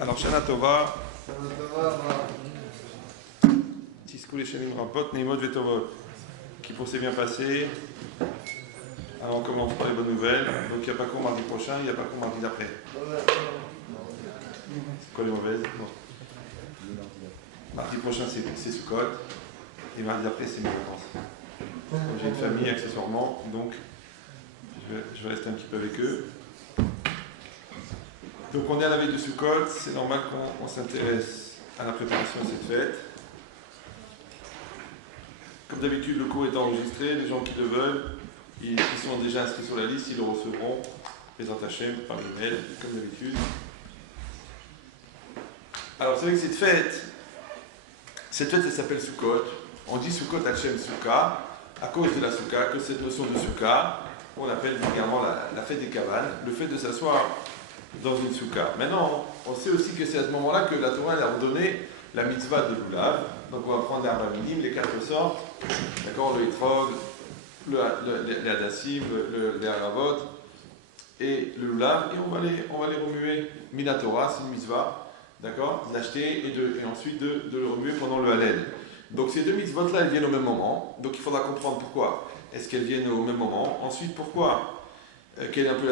Alors, Shana Tova, Tiskou les Shanim Rampot, Neimot Vetovot, qui pour s'est bien passé. Alors, on commence par les bonnes nouvelles. Donc, il n'y a pas cours mardi prochain, il n'y a pas cours mardi d'après. C'est quoi les mauvaises? Non. Mardi prochain, c'est Sukkot, et mardi d'après, c'est mes vacances. J'ai une famille, accessoirement, donc je vais rester un petit peu avec eux. Donc on est à la veille de Sukkot, c'est normal qu'on s'intéresse à la préparation de cette fête. Comme d'habitude, le cours est enregistré, les gens qui le veulent, qui sont déjà inscrits sur la liste, ils le recevront, Bezrat Hashem, par email, comme d'habitude. Alors c'est vrai que cette fête elle s'appelle Sukkot. On dit Sukkot Hashem Sukkah, à cause de la Sukkah, que cette notion de Sukkah, on appelle vulgairement la fête des cabanes, le fait de s'asseoir dans une Sukkah. Maintenant, on sait aussi que c'est à ce moment-là que la Torah a ordonné la mitzvah de l'Ulav. Donc on va prendre les Arba Minim, les 4 sortes, d'accord, le Etrog, les Hadassim, les Haravot et le Lulav, et on va les remuer. Minatora, c'est une mitzvah, d'accord, de l'acheter et ensuite de le remuer pendant le Hallel. Donc ces deux mitzvot-là, elles viennent au même moment, donc il faudra comprendre pourquoi est-ce qu'elles viennent au même moment. Ensuite, pourquoi quelle est un peu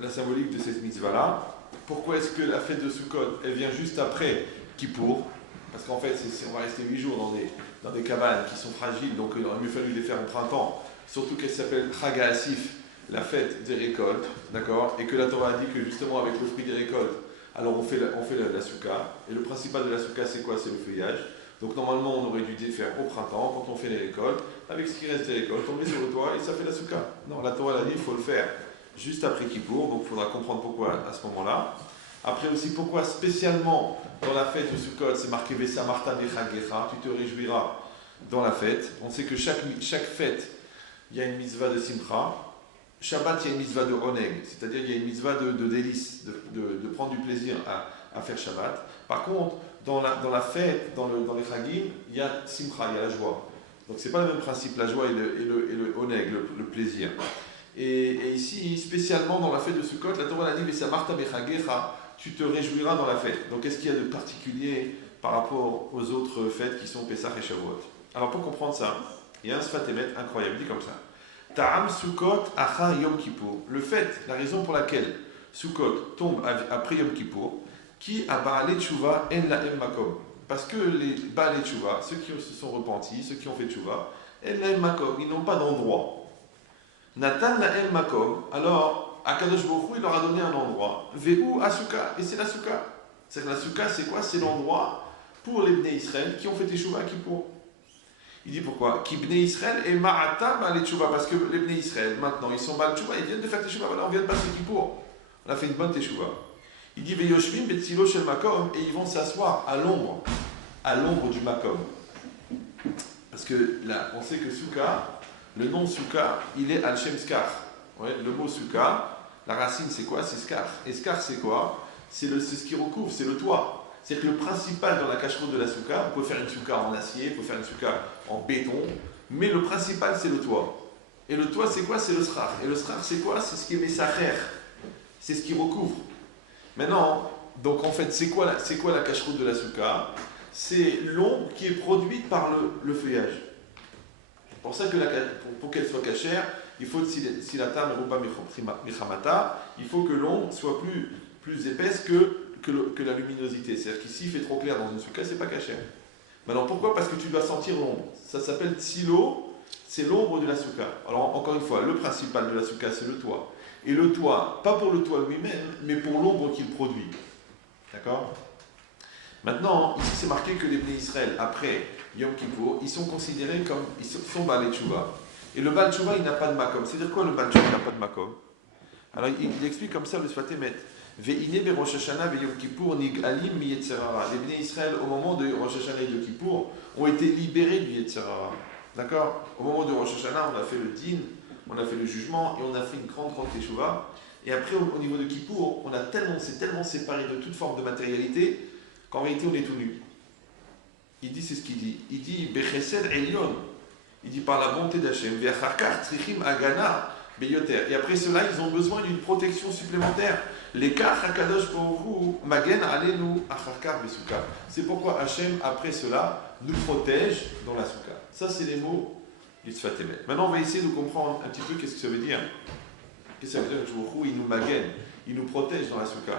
la symbolique de cette mitzvah-là? Pourquoi est-ce que la fête de Sukkot, elle vient juste après Kippour? Parce qu'en fait, on va rester 8 jours dans des cabanes qui sont fragiles, donc il aurait mieux fallu les faire au printemps. Surtout qu'elle s'appelle Chag HaAsif, la fête des récoltes, d'accord? Et que la Torah a dit que justement avec le fruit des récoltes, alors on fait la Sukkah. Et le principal de la Sukkah, c'est quoi? C'est le feuillage. Donc normalement, on aurait dû les faire au printemps, quand on fait les récoltes. Avec ce qui reste des récoltes, on le met sur le toit et ça fait la Sukkah. Non, la Torah a dit, il faut le faire juste après Kippour, donc il faudra comprendre pourquoi à ce moment-là. Après aussi, pourquoi spécialement dans la fête de Sukkot, c'est marqué Vesa Marta Bechagecha, tu te réjouiras dans la fête. On sait que chaque fête, il y a une mitzvah de Simcha. Shabbat, il y a une mitzvah de Oneg, c'est-à-dire il y a une mitzvah de délice, de prendre du plaisir à faire Shabbat. Par contre, dans la fête, dans les Chagim, il y a Simcha, il y a la joie. Donc c'est pas le même principe, la joie et le Oneg, le plaisir. Et ici, spécialement dans la fête de Sukkot, la Torah a dit Vesa Marta Bechagecha, tu te réjouiras dans la fête. Donc qu'est-ce qu'il y a de particulier par rapport aux autres fêtes qui sont Pessah et Shavuot? Alors pour comprendre ça, il y a un Sfat Emet incroyable, il dit comme ça. Ta'am Sukkot achar Yom Kippour. Le fait, la raison pour laquelle Sukkot tombe après Yom Kippour, qui a Baalei Tshuva en lahem makom. Parce que les Baalei Tshuva, ceux qui se sont repentis, ceux qui ont fait Tshuva, en lahem makom, ils n'ont pas d'endroit. Natan lahem makom, alors Akadosh Baruch Hu, il leur a donné un endroit. Ve'u Asuka, et c'est la Sukkah. C'est la Sukkah, c'est quoi? C'est l'endroit pour les Bnei Israël qui ont fait Teshuvah à Kippour. Il dit pourquoi? Ki Bnei Israël et Ma'ata Baalei Tshuva, parce que les Bnei Israël, maintenant, ils sont Baalei Tshuva, ils viennent de faire Teshuvah, voilà, on vient de passer Kippour. On a fait une bonne Teshuvah. Il dit Ve'yoshvim betzilo shel makom, et ils vont s'asseoir à l'ombre du makom. Parce que là, on sait que Sukkah, le nom Sukkah, il est al shem skar. Ouais, le mot Sukkah, la racine c'est quoi? C'est skar. Et skar c'est quoi? C'est ce qui recouvre, c'est le toit. C'est que le principal dans la cacheroute de la Sukkah, on peut faire une Sukkah en acier, on peut faire une Sukkah en béton, mais le principal c'est le toit. Et le toit c'est quoi? C'est le srar. Et le srar c'est quoi? C'est ce qui est messacher. C'est ce qui recouvre. Maintenant, donc en fait, c'est quoi la cacheroute de la Sukkah? C'est l'ombre qui est produite par le feuillage. C'est pour ça que pour qu'elle soit cachère, il faut si la table ruba michamata, il faut que l'ombre soit plus épaisse que la luminosité. C'est-à-dire qu'ici, il fait trop clair dans une Sukkah, c'est pas cachère. Maintenant, pourquoi? Parce que tu dois sentir l'ombre. Ça s'appelle tsilo, c'est l'ombre de la Sukkah. Alors, encore une fois, le principal de la Sukkah, c'est le toit. Et le toit, pas pour le toit lui-même, mais pour l'ombre qu'il produit. D'accord? Maintenant, ici, c'est marqué que les Bnei Israël, après Yom Kippour, ils sont considérés comme, ils sont Baalei Tshuva. Et le Baal Tshuva, il n'a pas de makom. C'est-à-dire quoi le Baal Tshuva, il n'a pas de makom? Alors, il explique comme ça le Sfat Emet. Ve'ine be Rosh Hashanah ve Yom Kippour nig'alim mi Yetzerara. Les Bnei Israël, au moment de Rosh Hashanah et de Kippour, ont été libérés du Yetzerara. D'accord? Au moment de Rosh Hashanah, on a fait le din, on a fait le jugement, et on a fait une grande teshuva. Et après, au niveau de Kippour, c'est tellement séparé de toute forme de matérialité, qu'en réalité, on est tout nu. Il dit, c'est ce qu'il dit. Il dit, Bechesed Elyon. Il dit, par la bonté d'Hachem, Ve'acharkar tzrichim agana Beyoter. Et après cela, ils ont besoin d'une protection supplémentaire. Lekach Hakadosh Baruch Hu Magen Alenu Acharkar Besuka. C'est pourquoi Hachem, après cela, nous protège dans la souka. Ça, c'est les mots du Tzfat Emet. Maintenant, on va essayer de comprendre un petit peu qu'est-ce que ça veut dire. Qu'est-ce que ça veut dire que Baruch Hu, il nous magen, il nous protège dans la souka.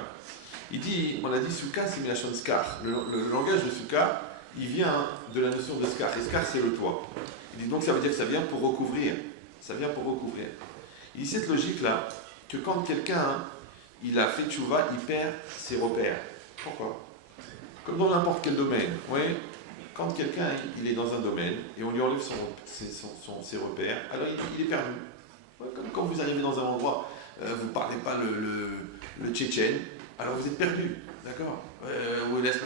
Il dit, on a dit souka, c'est Milachon Skar. Le langage de souka, il vient de la notion de skar. Et skar, c'est le toit. Il dit donc, ça veut dire que ça vient pour recouvrir. Ça vient pour recouvrir. Il dit cette logique-là, que quand quelqu'un, il a fait tchouva, il perd ses repères. Pourquoi? Comme dans n'importe quel domaine. Oui. Quand quelqu'un, il est dans un domaine, et on lui enlève ses repères, alors il est perdu. Ouais, comme quand vous arrivez dans un endroit, vous ne parlez pas le tchétchène, alors vous êtes perdu. D'accord? Ou est-ce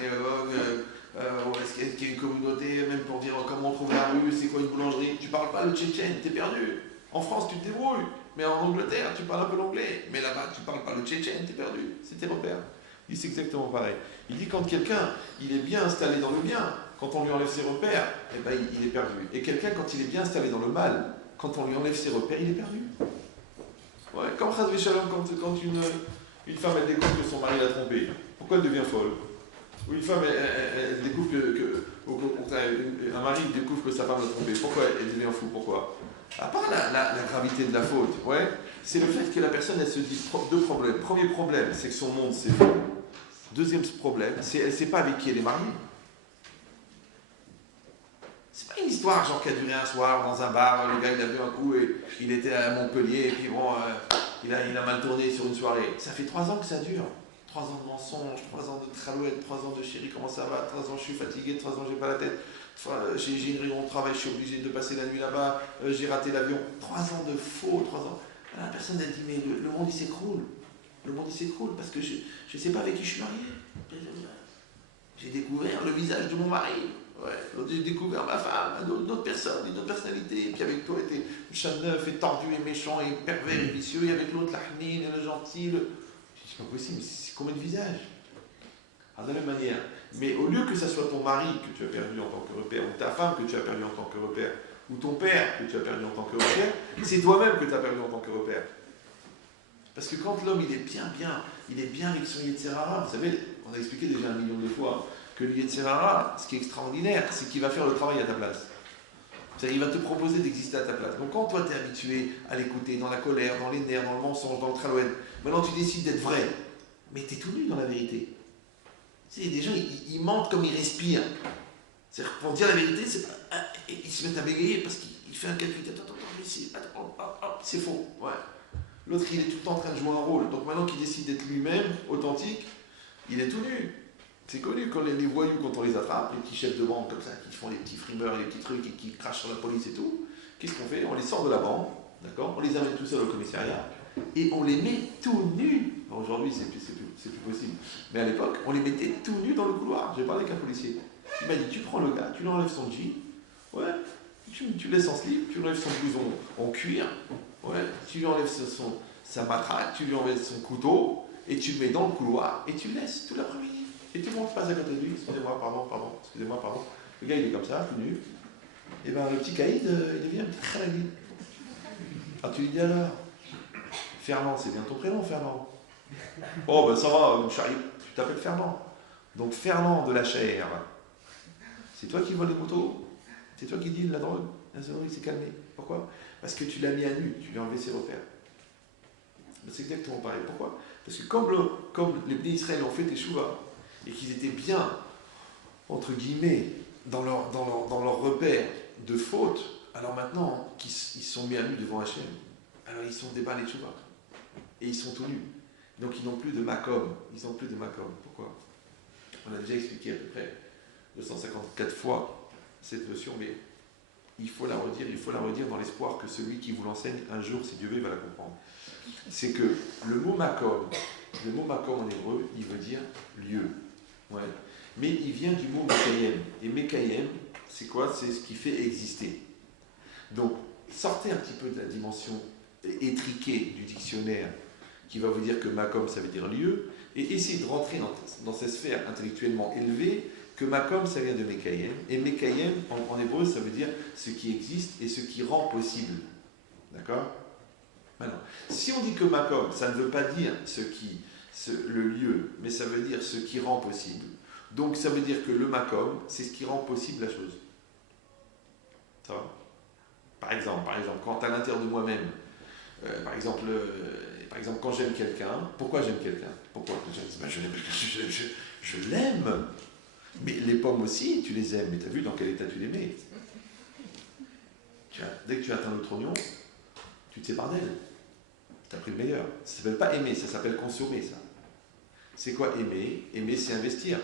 qu'il y a une communauté, même pour dire comment on trouve la rue, c'est quoi une boulangerie, tu ne parles pas le tchétchène, tu es perdu. En France, tu te débrouilles, mais en Angleterre, tu parles un peu l'anglais, mais là-bas, tu ne parles pas le tchétchène, tu es perdu. C'est tes repères. Il dit c'est exactement pareil. Il dit quand quelqu'un, il est bien installé dans le bien, quand on lui enlève ses repères, eh ben, il est perdu. Et quelqu'un, quand il est bien installé dans le mal, quand on lui enlève ses repères, il est perdu. Ouais, comme Chazvé Shalom, quand une femme, elle découvre que son mari l'a trompée, pourquoi elle devient folle? Ou une femme, elle découvre un mari découvre que sa femme l'a trompée, pourquoi elle devient fou? Pourquoi? À part la gravité de la faute, ouais, c'est le fait que la personne, elle se dit deux problèmes. Premier problème, c'est que son monde, c'est faux. Deuxième problème, c'est qu'elle ne sait pas avec qui elle est mariée. C'est pas une histoire genre qui a duré un soir dans un bar, le gars il a bu un coup et il était à Montpellier et puis bon, il a mal tourné sur une soirée. Ça fait 3 ans que ça dure. 3 ans de mensonges, 3 ans de tralouette, 3 ans de chérie, comment ça va, 3 ans je suis fatigué, 3 ans j'ai pas la tête, j'ai une réunion de travail, je suis obligé de passer la nuit là-bas, j'ai raté l'avion. 3 ans de faux, 3 ans. La personne a dit mais le monde il s'écroule. Le monde il s'écroule parce que je ne sais pas avec qui je suis marié. J'ai découvert le visage de mon mari. Ouais, j'ai découvert ma femme, une autre personne, une autre personnalité. Et puis avec toi, était neuf et tordu et méchant et pervers et vicieux. Et avec l'autre, l'achnin et le gentil. C'est pas possible, mais c'est combien de visages? Alors, de la même manière. Mais au lieu que ça soit ton mari que tu as perdu en tant que repère, ou ta femme que tu as perdu en tant que repère, ou ton père que tu as perdu en tant que repère, c'est toi-même que tu as perdu en tant que repère. Parce que quand l'homme il est bien avec son Yetzirara, vous savez, on a expliqué déjà 1 million de fois que le Yetzirara, ce qui est extraordinaire, c'est qu'il va faire le travail à ta place. C'est-à-dire, il va te proposer d'exister à ta place. Donc quand toi tu es habitué à l'écouter dans la colère, dans les nerfs, dans le mensonge, dans le tralouette, maintenant tu décides d'être vrai, mais tu es tout nu dans la vérité. Tu sais, des gens, ils mentent comme ils respirent. C'est-à-dire, pour dire la vérité, ils se mettent à bégayer parce qu'il fait un calcul. Attends, c'est faux. Ouais. L'autre, il est tout le temps en train de jouer un rôle. Donc maintenant qu'il décide d'être lui-même, authentique, il est tout nu. C'est connu quand les voyous, quand on les attrape, les petits chefs de bande comme ça, qui font les petits frimeurs et les petits trucs et qui crachent sur la police et tout, qu'est-ce qu'on fait? On les sort de la bande, d'accord? On les amène tout seuls au commissariat et on les met tout nus. Aujourd'hui, c'est plus possible. Mais à l'époque, on les mettait tout nus dans le couloir. J'ai parlé avec un policier. Il m'a dit, tu prends le gars, tu lui enlèves son jean, ouais, tu laisses en slip, tu lui enlèves son blouson en cuir, ouais, tu lui enlèves sa matraque, tu lui enlèves son couteau, et tu le mets dans le couloir, et tu le laisses tout l'après-midi. Et tout le monde passe à côté de lui, excusez-moi, pardon. Le gars, il est comme ça, tout nu. Et bien, le petit caïd, il devient un petit khalali. Ah, tu lui dis alors, Fernand, c'est bien ton prénom, Fernand. Oh, ben ça va, mon chéri, tu t'appelles Fernand. Donc, Fernand de la chair, c'est toi qui voles les motos, c'est toi qui dis la drogue. La drogue, il s'est calmé. Pourquoi? Parce que tu l'as mis à nu, tu lui as enlevé ses repères. Ben, c'est exactement pareil. Pourquoi? Parce que comme les Bnei Israël ont fait Teshuva, et qu'ils étaient bien, entre guillemets, dans leur repère de faute, alors maintenant qu'ils sont mis à nu devant Hachem, alors ils sont déballés de Teshuva. Et ils sont tout nus. Donc ils n'ont plus de makom. Pourquoi? On a déjà expliqué à peu près 254 fois cette notion, mais il faut la redire dans l'espoir que celui qui vous l'enseigne un jour, si Dieu veut, il va la comprendre. C'est que le mot makom en hébreu, il veut dire lieu. Ouais. Mais il vient du mot mekayem. Et mekayem, c'est quoi? C'est ce qui fait exister. Donc, sortez un petit peu de la dimension étriquée du dictionnaire qui va vous dire que makom, ça veut dire lieu, et essayez de rentrer dans ces sphères intellectuellement élevées que makom, ça vient de mekayem. Et mekayem, en hébreu, ça veut dire ce qui existe et ce qui rend possible. D'accord? Maintenant, si on dit que Makom, ça ne veut pas dire le lieu, mais ça veut dire ce qui rend possible. Donc ça veut dire que le Makom, c'est ce qui rend possible la chose. Ça va? Par exemple, quand à l'intérieur de moi-même, par exemple, quand j'aime quelqu'un, pourquoi j'aime quelqu'un? Pourquoi je l'aime? Je l'aime. Mais les pommes aussi, tu les aimes, mais tu as vu dans quel état tu les mets? Dès que tu atteins l'autre oignon, tu te sépares d'elle. Tu as pris le meilleur. Ça ne s'appelle pas aimer, ça s'appelle consommer, ça. C'est quoi aimer? Aimer, c'est investir.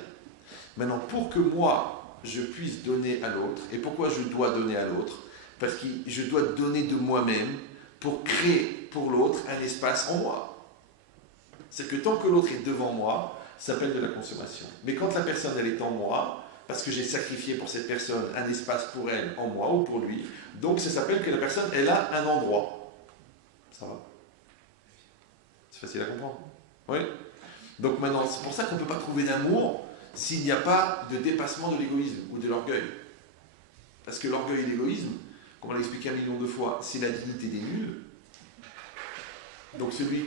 Maintenant, pour que moi, je puisse donner à l'autre, et pourquoi je dois donner à l'autre? Parce que je dois donner de moi-même pour créer pour l'autre un espace en moi. C'est que tant que l'autre est devant moi, ça s'appelle de la consommation. Mais quand la personne, elle est en moi, parce que j'ai sacrifié pour cette personne un espace pour elle, en moi ou pour lui, donc ça s'appelle que la personne, elle a un endroit. Ça va? C'est facile à comprendre? Oui? Donc maintenant, c'est pour ça qu'on ne peut pas trouver d'amour s'il n'y a pas de dépassement de l'égoïsme ou de l'orgueil. Parce que l'orgueil et l'égoïsme, comme on l'a expliqué 1 million de fois, c'est la dignité des nuls. Donc celui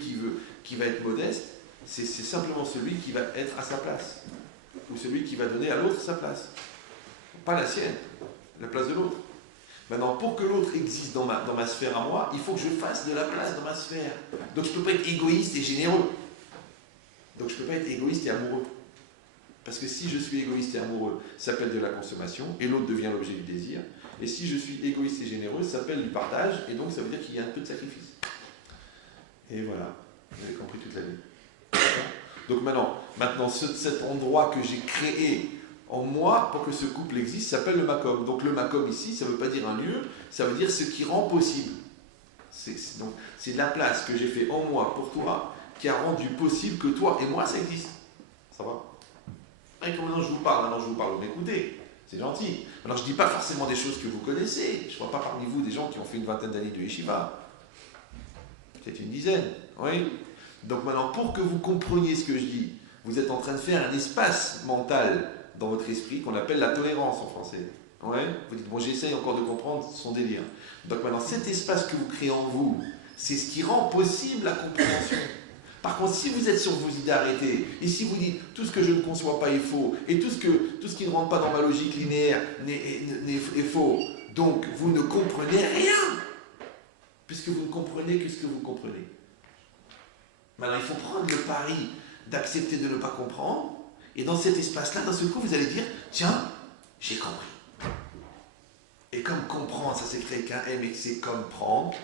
qui va être modeste, c'est simplement celui qui va être à sa place. Ou celui qui va donner à l'autre sa place. Pas la sienne, la place de l'autre. Maintenant, pour que l'autre existe dans ma sphère à moi, il faut que je fasse de la place dans ma sphère. Donc je ne peux pas être égoïste et généreux. Donc je ne peux pas être égoïste et amoureux. Parce que si je suis égoïste et amoureux, ça s'appelle de la consommation, et l'autre devient l'objet du désir. Et si je suis égoïste et généreux, ça s'appelle du partage, et donc ça veut dire qu'il y a un peu de sacrifice. Et voilà, vous avez compris toute la vie. Donc maintenant cet endroit que j'ai créé en moi pour que ce couple existe s'appelle le Makom. Donc le Makom ici, ça ne veut pas dire un lieu, ça veut dire ce qui rend possible. C'est la place que j'ai fait en moi pour toi qui a rendu possible que toi et moi ça existe. Ça va? Et comme maintenant je vous parle, vous m'écoutez. C'est gentil. Alors je ne dis pas forcément des choses que vous connaissez. Je ne vois pas parmi vous des gens qui ont fait une vingtaine d'années de yeshiva. Peut-être une dizaine. Oui. Donc maintenant, pour que vous compreniez ce que je dis, vous êtes en train de faire un espace mental dans votre esprit qu'on appelle la tolérance en français. Ouais. Vous dites, bon, j'essaye encore de comprendre son délire. Donc maintenant, cet espace que vous créez en vous, c'est ce qui rend possible la compréhension. Par contre, si vous êtes sur vos idées arrêtées, et si vous dites tout ce que je ne conçois pas est faux, et tout ce qui ne rentre pas dans ma logique linéaire est faux, donc vous ne comprenez rien, puisque vous ne comprenez que ce que vous comprenez. Maintenant, il faut prendre le pari d'accepter de ne pas comprendre, et dans cet espace-là, d'un seul coup, vous allez dire, tiens, j'ai compris. Et comme comprendre, ça s'écrit avec un M, et c'est comprendre,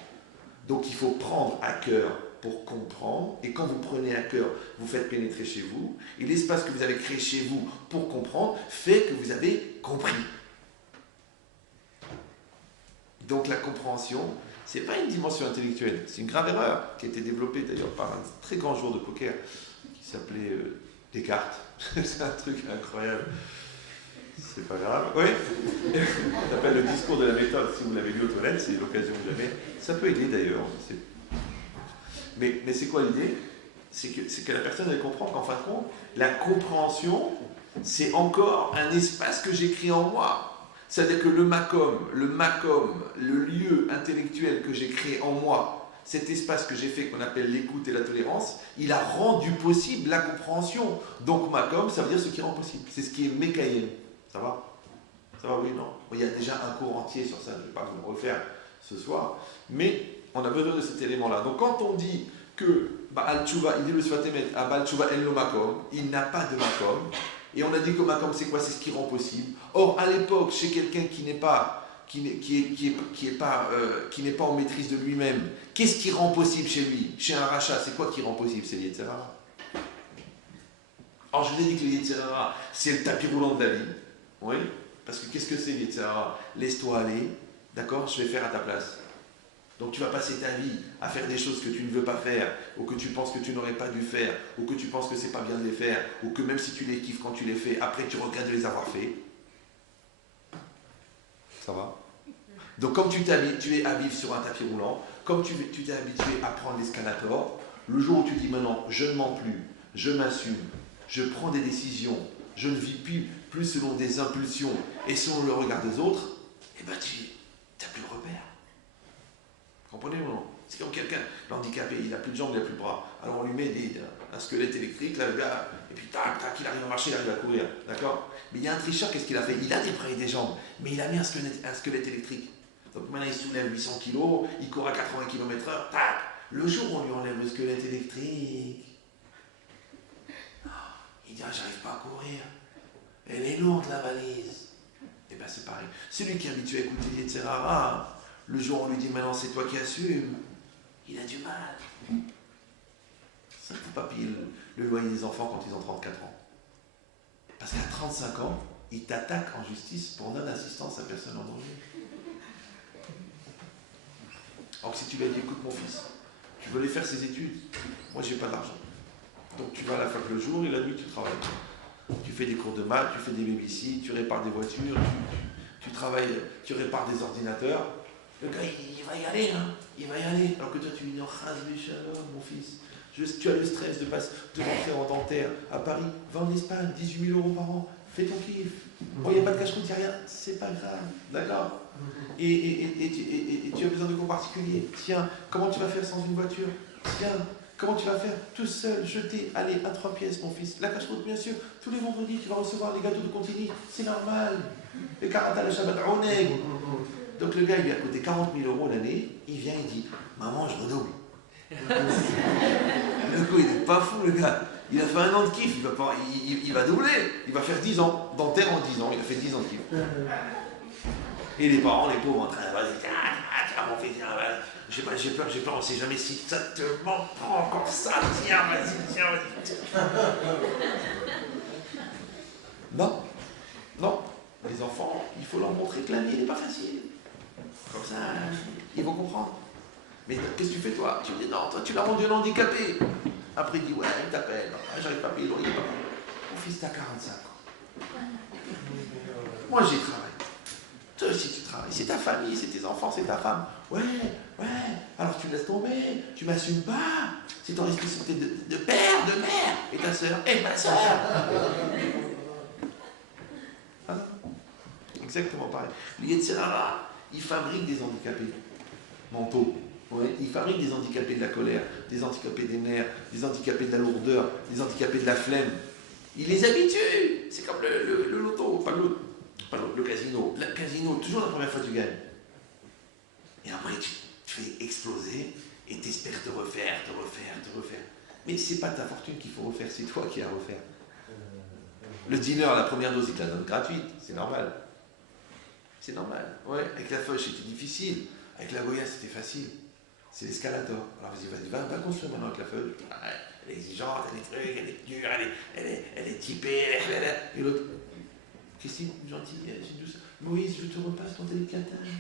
donc il faut prendre à cœur pour comprendre, et quand vous prenez à cœur, vous faites pénétrer chez vous, et l'espace que vous avez créé chez vous pour comprendre fait que vous avez compris. Donc la compréhension, ce n'est pas une dimension intellectuelle, c'est une grave erreur qui a été développée d'ailleurs par un très grand joueur de poker qui s'appelait Descartes. C'est un truc incroyable. C'est pas grave. Oui. Ça s'appelle le discours de la méthode. Si vous l'avez lu aux toilettes, c'est l'occasion de jamais. Ça peut aider d'ailleurs. Mais c'est quoi l'idée? C'est que la personne, elle comprend qu'en fin de compte, la compréhension, c'est encore un espace que j'ai créé en moi. C'est-à-dire que le Makom, le lieu intellectuel que j'ai créé en moi, cet espace que j'ai fait, qu'on appelle l'écoute et la tolérance, il a rendu possible la compréhension. Donc Makom, ça veut dire ce qui rend possible. C'est ce qui est Mekayem. Ça va? Ça va, oui, non? Il y a déjà un cours entier sur ça, je ne vais pas vous le refaire ce soir. Mais on a besoin de cet élément-là. Donc quand on dit que Baal Tshuva, il dit le Sfatemet, à Baal Tshuva en lo Makom, il n'a pas de Makom. Et on a dit que Makom, c'est quoi? C'est ce qui rend possible. Or, à l'époque, chez quelqu'un qui n'est pas en maîtrise de lui-même, qu'est-ce qui rend possible chez lui? Chez un rachat, c'est quoi qui rend possible? C'est l'Yetzerara. Or, je vous ai dit que l'Yetzerara, c'est le tapis roulant de la vie. Oui? Parce que qu'est-ce que c'est l'Yetzerara? Laisse-toi aller, d'accord? Je vais faire à ta place. Donc tu vas passer ta vie à faire des choses que tu ne veux pas faire, ou que tu penses que tu n'aurais pas dû faire, ou que tu penses que c'est pas bien de les faire, ou que même si tu les kiffes quand tu les fais, après tu regrettes de les avoir fait. Ça va? Donc comme tu t'es habitué à vivre sur un tapis roulant, comme tu t'es habitué à prendre l'escalator, le jour où tu dis maintenant je ne mens plus, je m'assume, je prends des décisions, je ne vis plus selon des impulsions et selon le regard des autres, eh ben tu n'as plus de repère. Comprenez ou non? C'est comme quelqu'un, l'handicapé, il n'a plus de jambes, il n'a plus de bras. Alors on lui met un squelette électrique, là, le gars, et puis tac, tac, il arrive à marcher, il arrive à courir. D'accord? Mais il y a un tricheur, qu'est-ce qu'il a fait? Il a des bras et des jambes, mais il a mis un squelette électrique. Donc maintenant il soulève 800 kg, il court à 80 km/h, tac! Le jour où on lui enlève le squelette électrique, il dit, ah, j'arrive pas à courir. Elle est lourde la valise. Et bien c'est pareil. Celui qui est habitué à écouter Yetzirara, le jour où on lui dit maintenant c'est toi qui assumes, il a du mal. Ça ne peut pas payer le loyer des enfants quand ils ont 34 ans. Parce qu'à 35 ans, ils t'attaquent en justice pour non-assistance à personne en danger. Alors que si tu lui as dit, écoute mon fils, tu veux aller faire ses études, moi j'ai pas d'argent. Donc tu vas à la fac le jour et la nuit tu travailles. Tu fais des cours de maths, tu fais des babysitters, tu répares des voitures, tu travailles, tu répares des ordinateurs. Le gars, il va y aller, hein. Il va y aller. Alors que toi, tu lui dis, oh, shalom, mon fils. Tu as le stress de rentrer en dentaire à Paris. Va en Espagne, 18 000 € par an. Fais ton kiff. Bon, il n'y a pas de cache-route, il n'y a rien. C'est pas grave. D'accord? Et tu as besoin de cours particuliers. Tiens, comment tu vas faire sans une voiture? Tiens, comment tu vas faire tout seul, jeter, allez, à 3 pièces, mon fils. La cache-route, bien sûr. Tous les vendredis, tu vas recevoir les gâteaux de Contini. C'est normal. Les karata, le Shabbat, oneg. Donc le gars, il lui a coûté 40 000 € l'année, il vient, il dit, maman, je redouble. Le coup, il n'est pas fou, le gars. Il a fait 1 an de kiff, il va doubler. Il va faire 10 ans, dentaire en 10 ans, il a fait 10 ans de kiff. Et les parents, les pauvres, en train de vas-y, tiens, mon fils, tiens, j'ai peur, on ne sait jamais si ça te m'en prend encore ça, tiens, vas-y. Non, les enfants, il faut leur montrer que la vie n'est pas facile. Comme ça, ils vont comprendre. Mais qu'est-ce que tu fais, toi? Tu dis non, toi, tu l'as rendu un handicapé. Après, il dit ouais, il t'appelle. J'arrive pas à payer le loyer. Mon fils, t'as 45 ans. Moi, j'ai travaillé. Toi aussi, tu travailles. C'est ta famille, c'est tes enfants, c'est ta femme. Ouais. Alors, tu laisses tomber. Tu m'assumes pas. C'est ton responsabilité de père, de mère. Et ta soeur. Et ma soeur. Exactement pareil. Le Yetzirara, il fabrique des handicapés mentaux. Ouais, il fabrique des handicapés de la colère, des handicapés des nerfs, des handicapés de la lourdeur, des handicapés de la flemme. Il les habitue. C'est comme le loto, le casino. Le casino, toujours la première fois tu gagnes. Et après tu fais exploser et tu espères te refaire. Mais c'est pas ta fortune qu'il faut refaire, c'est toi qui as à refaire. Le dealer, la première dose, il te la donne gratuite, c'est normal. C'est normal. Ouais, avec la feuille, c'était difficile. Avec la Goya, c'était facile. C'est l'escalator. Alors vas-y, va construire maintenant avec la feuille. Elle est exigeante, elle est truc, elle est dure, elle est typée. Et l'autre, Christine, gentille, j'ai douce. Moïse, je te repasse ton télécatage.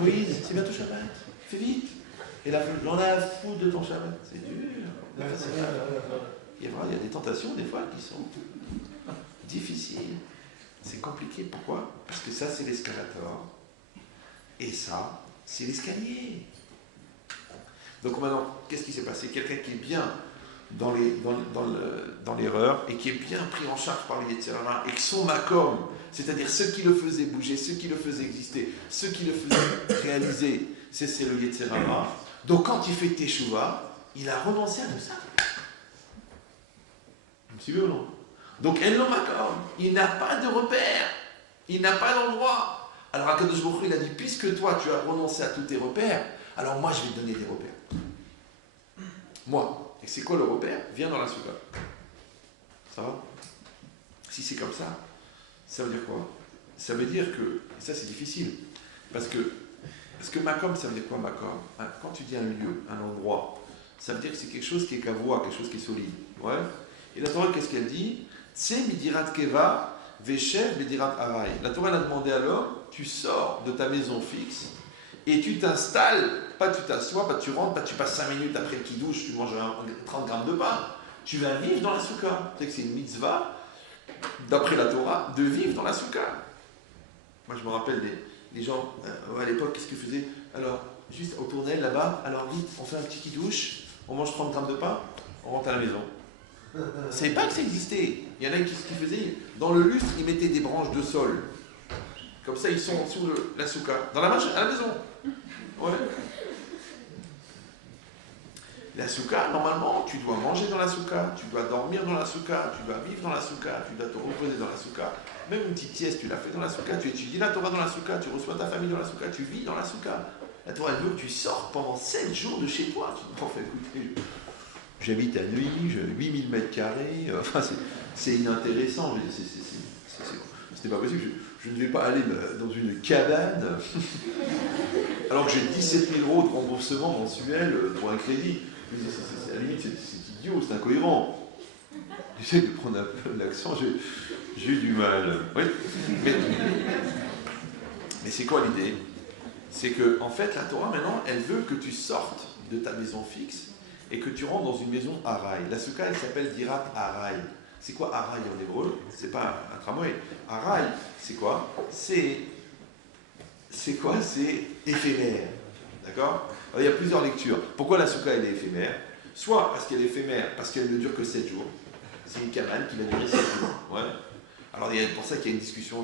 Moïse, c'est bientôt Shabbat. Fais vite. Et la feuille, j'en ai à foutre de ton Shabbat. C'est dur. Il y a des tentations, des fois, qui sont difficiles. C'est compliqué. Pourquoi? Parce que ça, c'est l'escalator. Et ça, c'est l'escalier. Donc maintenant, qu'est-ce qui s'est passé? Quelqu'un qui est bien dans l'erreur et qui est bien pris en charge par le Yetzirara et que son makom, c'est-à-dire ceux qui le faisaient bouger, ceux qui le faisaient exister, ceux qui le faisaient réaliser, c'est le Yetzirara. Donc quand il fait Teshuvah, il a renoncé à tout ça. Vous me suivez ou non? Donc El Makom, il n'a pas de repère, il n'a pas d'endroit. Alors Akadosh Baruch Hu, il a dit, puisque toi tu as renoncé à tous tes repères, alors moi je vais te donner des repères. Moi. Et c'est quoi le repère? Viens dans la souka. Ça va? Si c'est comme ça, ça veut dire quoi? Ça veut dire que, et ça c'est difficile, parce que Makom, ça veut dire quoi Makom? Quand tu dis un lieu, un endroit, ça veut dire que c'est quelque chose qui est kavua, quelque chose qui est solide. Ouais. Et la Torah, qu'est-ce qu'elle dit? Tse midirat keva, veshev midirat arai. La Torah a demandé à l'homme, tu sors de ta maison fixe et tu t'installes, pas tu t'assois, pas tu rentres, pas tu passes 5 minutes après le kidouche, tu manges 30 grammes de pain. Tu vas vivre dans la souka. C'est que c'est une mitzvah, d'après la Torah, de vivre dans la souka. Moi je me rappelle les gens, à l'époque, qu'est-ce qu'ils faisaient? Alors, juste au tournel là-bas, alors vite, on fait un petit kidouche, on mange 30 grammes de pain, on rentre à la maison. Vous ne savez pas que ça existait. Il y en a qui faisaient, dans le lustre, ils mettaient des branches de sol. Comme ça, ils sont sous la souka. Dans la machine, à la maison. Ouais. La souka, normalement, tu dois manger dans la souka, tu dois dormir dans la souka, tu dois vivre dans la souka, tu dois te reposer dans la souka. Même une petite sieste, tu l'as fait dans la souka, tu étudies la Torah dans la souka, tu reçois ta famille dans la souka, tu vis dans la souka. La Torah, elle veut que tu sortes pendant 7 jours de chez toi. Tu te dis, enfin, écoutez, j'habite à Neuilly, j'ai 8000 mètres carrés, enfin, c'est inintéressant, c'était pas possible. Je ne vais pas aller dans une cabane alors que j'ai 17 000 € de remboursement mensuel pour un crédit. À la limite, c'est idiot, c'est incohérent. J'essaie de prendre un peu l'accent, j'ai eu du mal. Oui. Mais c'est quoi l'idée? C'est que, en fait, la Torah, maintenant, elle veut que tu sortes de ta maison fixe et que tu rentres dans une maison Araï. La souka, elle s'appelle Dirat Araï. C'est quoi Araï en hébreu? C'est pas un tramway. Araï, c'est quoi? C'est quoi? C'est éphémère. D'accord? Alors, il y a plusieurs lectures. Pourquoi la souka, elle est éphémère? Soit parce qu'elle est éphémère, parce qu'elle ne dure que 7 jours. C'est une cabane qui va durer 7 jours. Ouais. Alors, c'est pour ça qu'il y a une discussion,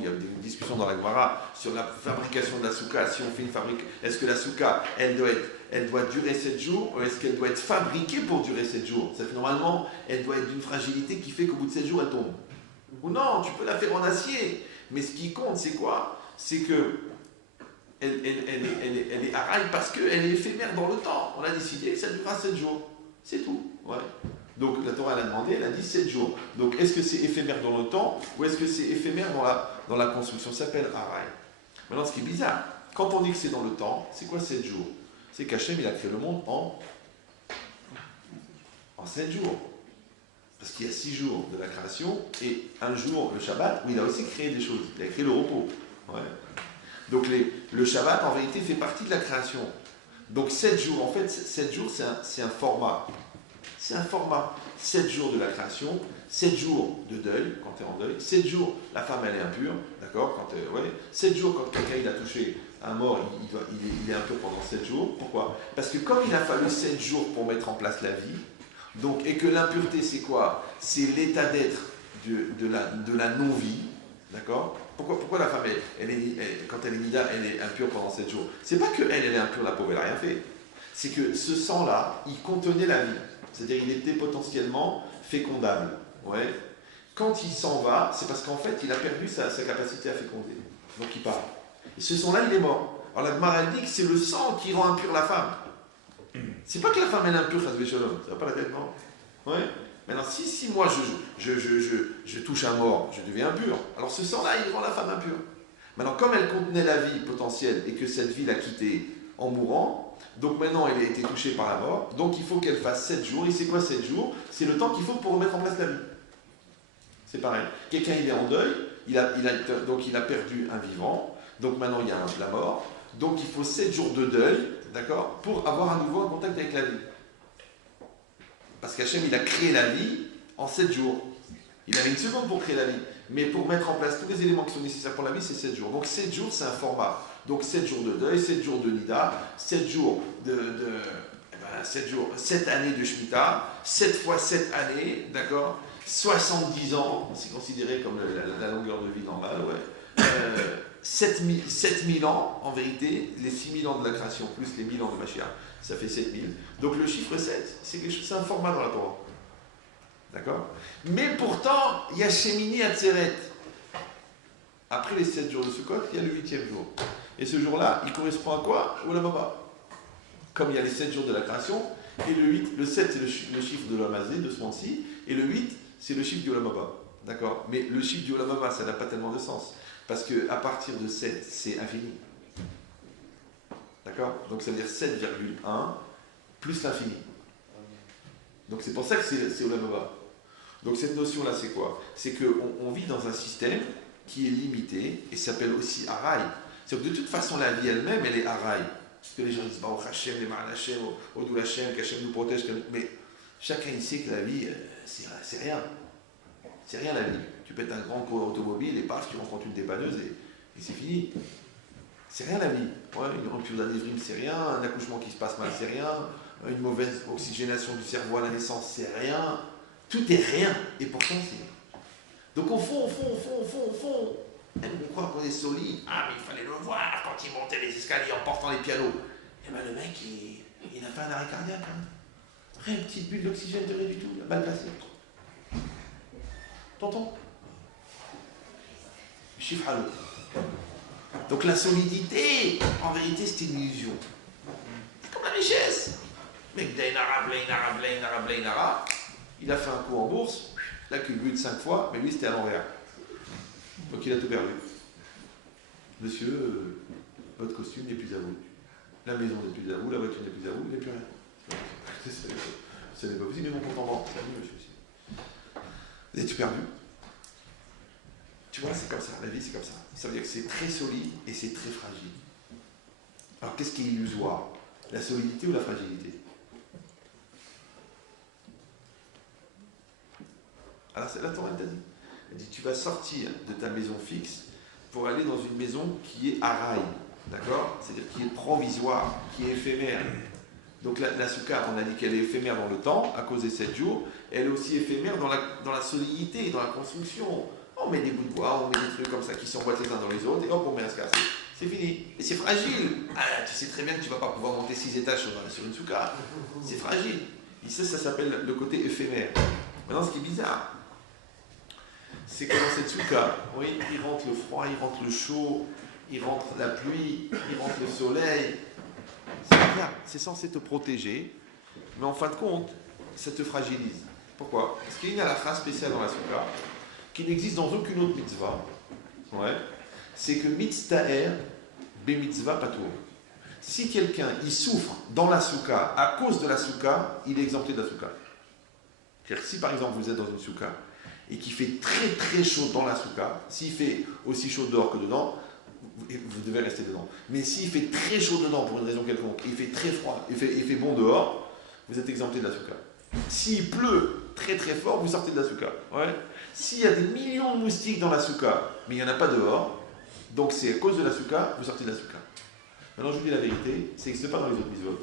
dans la Gemara sur la fabrication de la souka. Si on fait une fabrique, est-ce que la souka, elle doit durer 7 jours, ou est-ce qu'elle doit être fabriquée pour durer 7 jours? C'est que normalement, elle doit être d'une fragilité qui fait qu'au bout de 7 jours, elle tombe. Ou non, tu peux la faire en acier. Mais ce qui compte, c'est quoi? C'est que elle est araille parce qu'elle est éphémère dans le temps. On a décidé que ça durera 7 jours. C'est tout. Ouais. Donc la Torah, elle a demandé, elle a dit 7 jours. Donc est-ce que c'est éphémère dans le temps ou est-ce que c'est éphémère dans la construction? Ça s'appelle araï. Maintenant, ce qui est bizarre, quand on dit que c'est dans le temps, c'est quoi 7 jours? C'est qu'Hachem, il a créé le monde en 7 jours. Parce qu'il y a 6 jours de la création et un jour, le Shabbat, où il a aussi créé des choses. Il a créé le repos. Ouais. Donc le Shabbat, en vérité, fait partie de la création. Donc 7 jours, en fait, 7 jours, c'est un format. C'est un format. 7 jours de la création, 7 jours de deuil, quand tu es en deuil, 7 jours, la femme, elle est impure, d'accord, 7 jours, quand quelqu'un, il a touché un mort, il est impur pendant 7 jours. Pourquoi? Parce que comme il a fallu 7 jours pour mettre en place la vie, donc, et que l'impureté, c'est quoi? C'est l'état d'être de la non-vie, d'accord? Pourquoi la femme, quand elle est nida, elle est impure pendant 7 jours? C'est pas que elle est impure, la pauvre, elle n'a rien fait. C'est que ce sang-là, il contenait la vie. C'est-à-dire, il était potentiellement fécondable. Ouais. Quand il s'en va, c'est parce qu'en fait, il a perdu sa capacité à féconder. Donc, il part. Et ce sang-là, il est mort. Alors, la Gemara dit que c'est le sang qui rend impure la femme. C'est pas que la femme est impure, ça va pas la tête, non? Ouais. Maintenant, si moi je touche un mort, je deviens impur. Alors ce sang-là, il rend la femme impure. Maintenant, comme elle contenait la vie potentielle et que cette vie l'a quittée en mourant, donc maintenant elle a été touchée par la mort, donc il faut qu'elle fasse 7 jours. Et c'est quoi 7 jours? C'est le temps qu'il faut pour remettre en place la vie. C'est pareil. Quelqu'un, il est en deuil, donc il a perdu un vivant, donc maintenant il y a la mort, donc il faut 7 jours de deuil, d'accord, pour avoir à nouveau un contact avec la vie. Parce qu'Hachem, il a créé la vie en 7 jours. Il avait une seconde pour créer la vie. Mais pour mettre en place tous les éléments qui sont nécessaires pour la vie, c'est 7 jours. Donc 7 jours, c'est un format. Donc 7 jours de deuil, 7 jours de Nida, 7 jours 7 années de Shemitah, 7 fois 7 années, d'accord, 70 ans, c'est considéré comme la longueur de vie normale, ouais. 7000 ans, en vérité, les 6000 ans de la création, plus les 1000 ans de Mashiach, ça fait 7000. Donc le chiffre 7, c'est un format dans la Torah. D'accord? Mais pourtant, il y a Shemini Atzeret. Après les 7 jours de Sukkot, il y a le 8e jour. Et ce jour-là, il correspond à quoi? Au Lamaba. Comme il y a les 7 jours de la création, et le 7, c'est le chiffre de l'Amazé, de ce monde-ci, et le 8, c'est le chiffre du Olamaba. D'accord? Mais le chiffre du Olamaba, ça n'a pas tellement de sens. Parce qu'à partir de 7, c'est infini. D'accord? Donc ça veut dire 7,1 plus l'infini. Donc c'est pour ça que c'est Olamaba. Donc cette notion-là, c'est quoi? C'est qu'on vit dans un système qui est limité et s'appelle aussi Araï. C'est-à-dire que de toute façon, la vie elle-même, elle est Araï. Parce que les gens disent, bah, oh Hachem, les Ma'al Hachem, Odul Hachem, qu'Hachem nous protège. Mais chacun il sait que la vie, c'est rien. C'est rien la vie. Tu pètes un grand automobile et paf, tu rencontres une dépanneuse et c'est fini. C'est rien la vie. Ouais, une rupture d'anévrisme, c'est rien. Un accouchement qui se passe mal, c'est rien. Une mauvaise oxygénation du cerveau à la naissance, c'est rien. Tout est rien. Et pourtant, c'est. Donc au fond, on croit qu'on est solide. Ah, mais il fallait le voir quand il montait les escaliers en portant les pianos. Et bien le mec, il n'a pas un arrêt cardiaque. Hein. Après, une petite bulle d'oxygène de rien du tout, la balle passée. T'entends? Chiffre à l'eau. Donc la solidité, en vérité, c'est une illusion. C'est comme la richesse. Le mec, il a fait un coup en bourse, il a culbuté 5 fois, mais lui, c'était à l'envers. Donc il a tout perdu. Monsieur, votre costume n'est plus à vous. La maison n'est plus à vous, la voiture n'est plus à vous, il n'est plus rien. Ce n'est pas possible, mais mon compte en banque, c'est à vous, monsieur. Vous êtes perdu. Tu vois, c'est comme ça, la vie c'est comme ça. Ça veut dire que c'est très solide et c'est très fragile. Alors qu'est-ce qui est illusoire? La solidité ou la fragilité? Alors c'est la Torah, elle t'a dit. Elle dit, tu vas sortir de ta maison fixe pour aller dans une maison qui est araï, d'accord? C'est-à-dire qui est provisoire, qui est éphémère. Donc la soukha, on a dit qu'elle est éphémère dans le temps, à cause des 7 jours, elle est aussi éphémère dans la solidité, dans la construction. On met des bouts de bois, on met des trucs comme ça qui s'emboîtent les uns dans les autres, et hop, on met un scar. C'est fini. Et c'est fragile. Ah, tu sais très bien que tu ne vas pas pouvoir monter 6 étages sur une soukha. C'est fragile. Et ça s'appelle le côté éphémère. Maintenant, ce qui est bizarre, c'est que dans cette soukha, oui, il rentre le froid, il rentre le chaud, il rentre la pluie, il rentre le soleil. C'est bien, c'est censé te protéger, mais en fin de compte, ça te fragilise. Pourquoi? Parce qu'il y a une halakha spéciale dans la soukha qui n'existe dans aucune autre mitzvah. Ouais. C'est que mitztaher be mitzvah patour. Si quelqu'un il souffre dans la soukha à cause de la soukha, il est exempté de la soukha. C'est-à-dire que si par exemple vous êtes dans une soukha et qu'il fait très très chaud dans la soukha, s'il fait aussi chaud dehors que dedans, vous devez rester dedans. Mais s'il fait très chaud dedans pour une raison quelconque, il fait très froid, il fait bon dehors, vous êtes exempté de la soukha. S'il pleut très très fort, vous sortez de la soukha. Ouais. S'il y a des millions de moustiques dans la soukha, mais il n'y en a pas dehors, donc c'est à cause de la soukha, vous sortez de la soukha. Maintenant je vous dis la vérité, ça n'existe pas dans les autres mitzvot.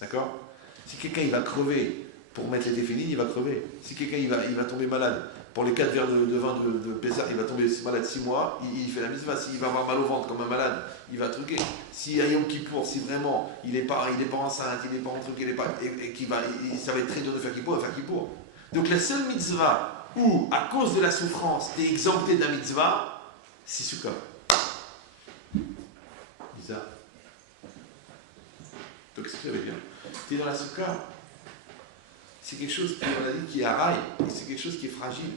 D'accord? Si quelqu'un il va crever pour mettre les téfilines, il va crever. Si quelqu'un il va tomber malade, pour les 4 verres de vin de Pessah, il va tomber malade 6 mois, il fait la mitzvah. S'il va avoir mal au ventre comme un malade, il va truquer. Si à Yom Kippour, si vraiment il n'est pas enceinte, il n'est pas en truc, ça va être très dur de faire Kippour, il va faire Kippour. Donc la seule mitzvah où, à cause de la souffrance, tu es exempté de la mitzvah, c'est Sukkot. Bizarre. Donc qu'est-ce que ça veut dire? Tu es dans la Sukkah. C'est quelque chose qu'on a dit qui est araï, et c'est quelque chose qui est fragile.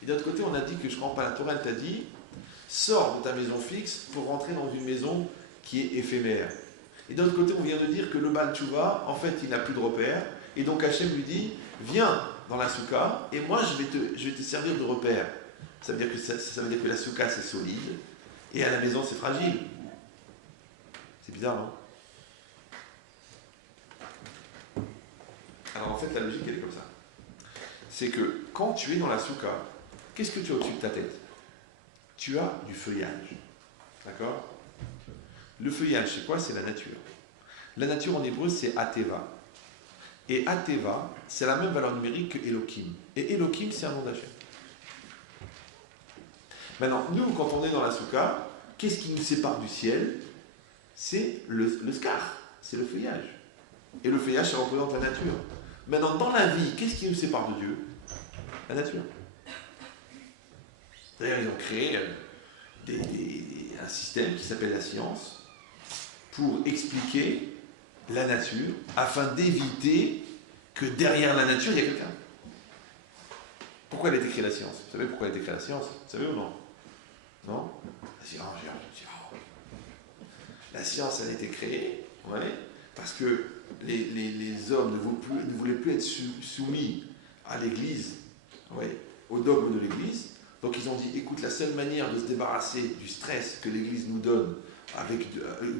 Et d'un autre côté, on a dit que je ne comprends pas, la Torah, elle t'a dit, sors de ta maison fixe pour rentrer dans une maison qui est éphémère. Et d'un autre côté, on vient de dire que le Baal Tchouva, en fait, il n'a plus de repère, et donc Hachem lui dit, viens dans la soukha, et moi je vais te servir de repère. Ça veut dire que, ça veut dire que la soukha c'est solide, et à la maison c'est fragile. C'est bizarre, non? Alors en fait, la logique elle est comme ça. C'est que quand tu es dans la soukha, qu'est-ce que tu as au-dessus de ta tête? Tu as du feuillage. D'accord? Le feuillage, c'est quoi? C'est la nature. La nature en hébreu, c'est Ateva. Et Ateva, c'est la même valeur numérique que Elohim. Et Elohim, c'est un nom d'Hachem. Maintenant, nous, quand on est dans la soukha, qu'est-ce qui nous sépare du ciel? C'est le scar, c'est le feuillage. Et le feuillage, ça représente la nature. Maintenant, dans la vie, qu'est-ce qui nous sépare de Dieu? La nature. D'ailleurs, ils ont créé un système qui s'appelle la science pour expliquer la nature afin d'éviter que derrière la nature, il y a quelqu'un. Pourquoi elle a été créée la science? Vous savez pourquoi elle a été créée la science? Vous savez ou non? Non? La science, elle a été créée, ouais, parce que les hommes ne voulaient plus être soumis à l'Église, ouais, au dogme de l'Église. Donc ils ont dit, écoute, la seule manière de se débarrasser du stress que l'Église nous donne avec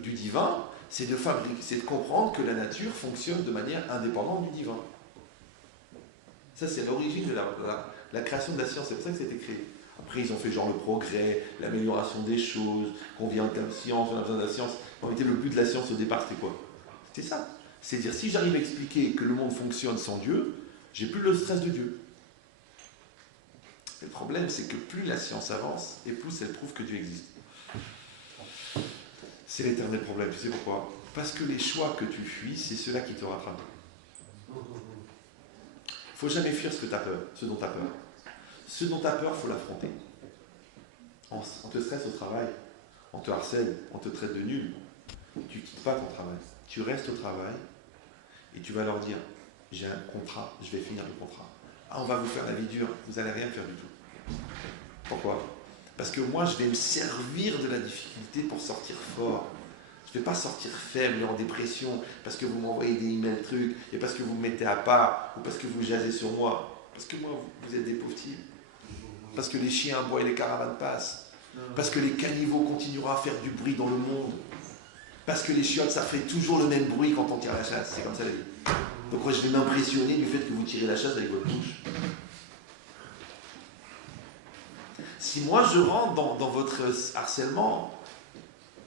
du divin, c'est de comprendre que la nature fonctionne de manière indépendante du divin. Ça, c'est l'origine de la création de la science. C'est pour ça que ça a été créé. Après, ils ont fait genre le progrès, l'amélioration des choses, qu'on vient de la science, on a besoin de la science. En réalité, le but de la science au départ, c'était quoi? C'était ça. C'est dire, si j'arrive à expliquer que le monde fonctionne sans Dieu, j'ai plus le stress de Dieu. Et le problème, c'est que plus la science avance, et plus elle prouve que Dieu existe. C'est l'éternel problème. Tu sais pourquoi? Parce que les choix que tu fuis, c'est ceux-là qui te rattrapent. Il ne faut jamais fuir ce dont tu as peur. Ce dont tu as peur, il faut l'affronter. On te stresse au travail, on te harcèle, on te traite de nul. Tu ne quittes pas ton travail. Tu restes au travail et tu vas leur dire, j'ai un contrat, je vais finir le contrat. Ah, on va vous faire la vie dure, vous n'allez rien faire du tout. Pourquoi ? Parce que moi, je vais me servir de la difficulté pour sortir fort. Je ne vais pas sortir faible et en dépression parce que vous m'envoyez des emails trucs et parce que vous me mettez à part ou parce que vous jasez sur moi. Parce que moi, vous êtes des pauvres types. Parce que les chiens aboient et les caravanes passent. Parce que les caniveaux continueront à faire du bruit dans le monde. Parce que les chiottes, ça fait toujours le même bruit quand on tire la chasse. C'est comme ça la vie. Donc moi, je vais m'impressionner du fait que vous tirez la chasse avec votre bouche. Si moi, je rentre dans votre harcèlement,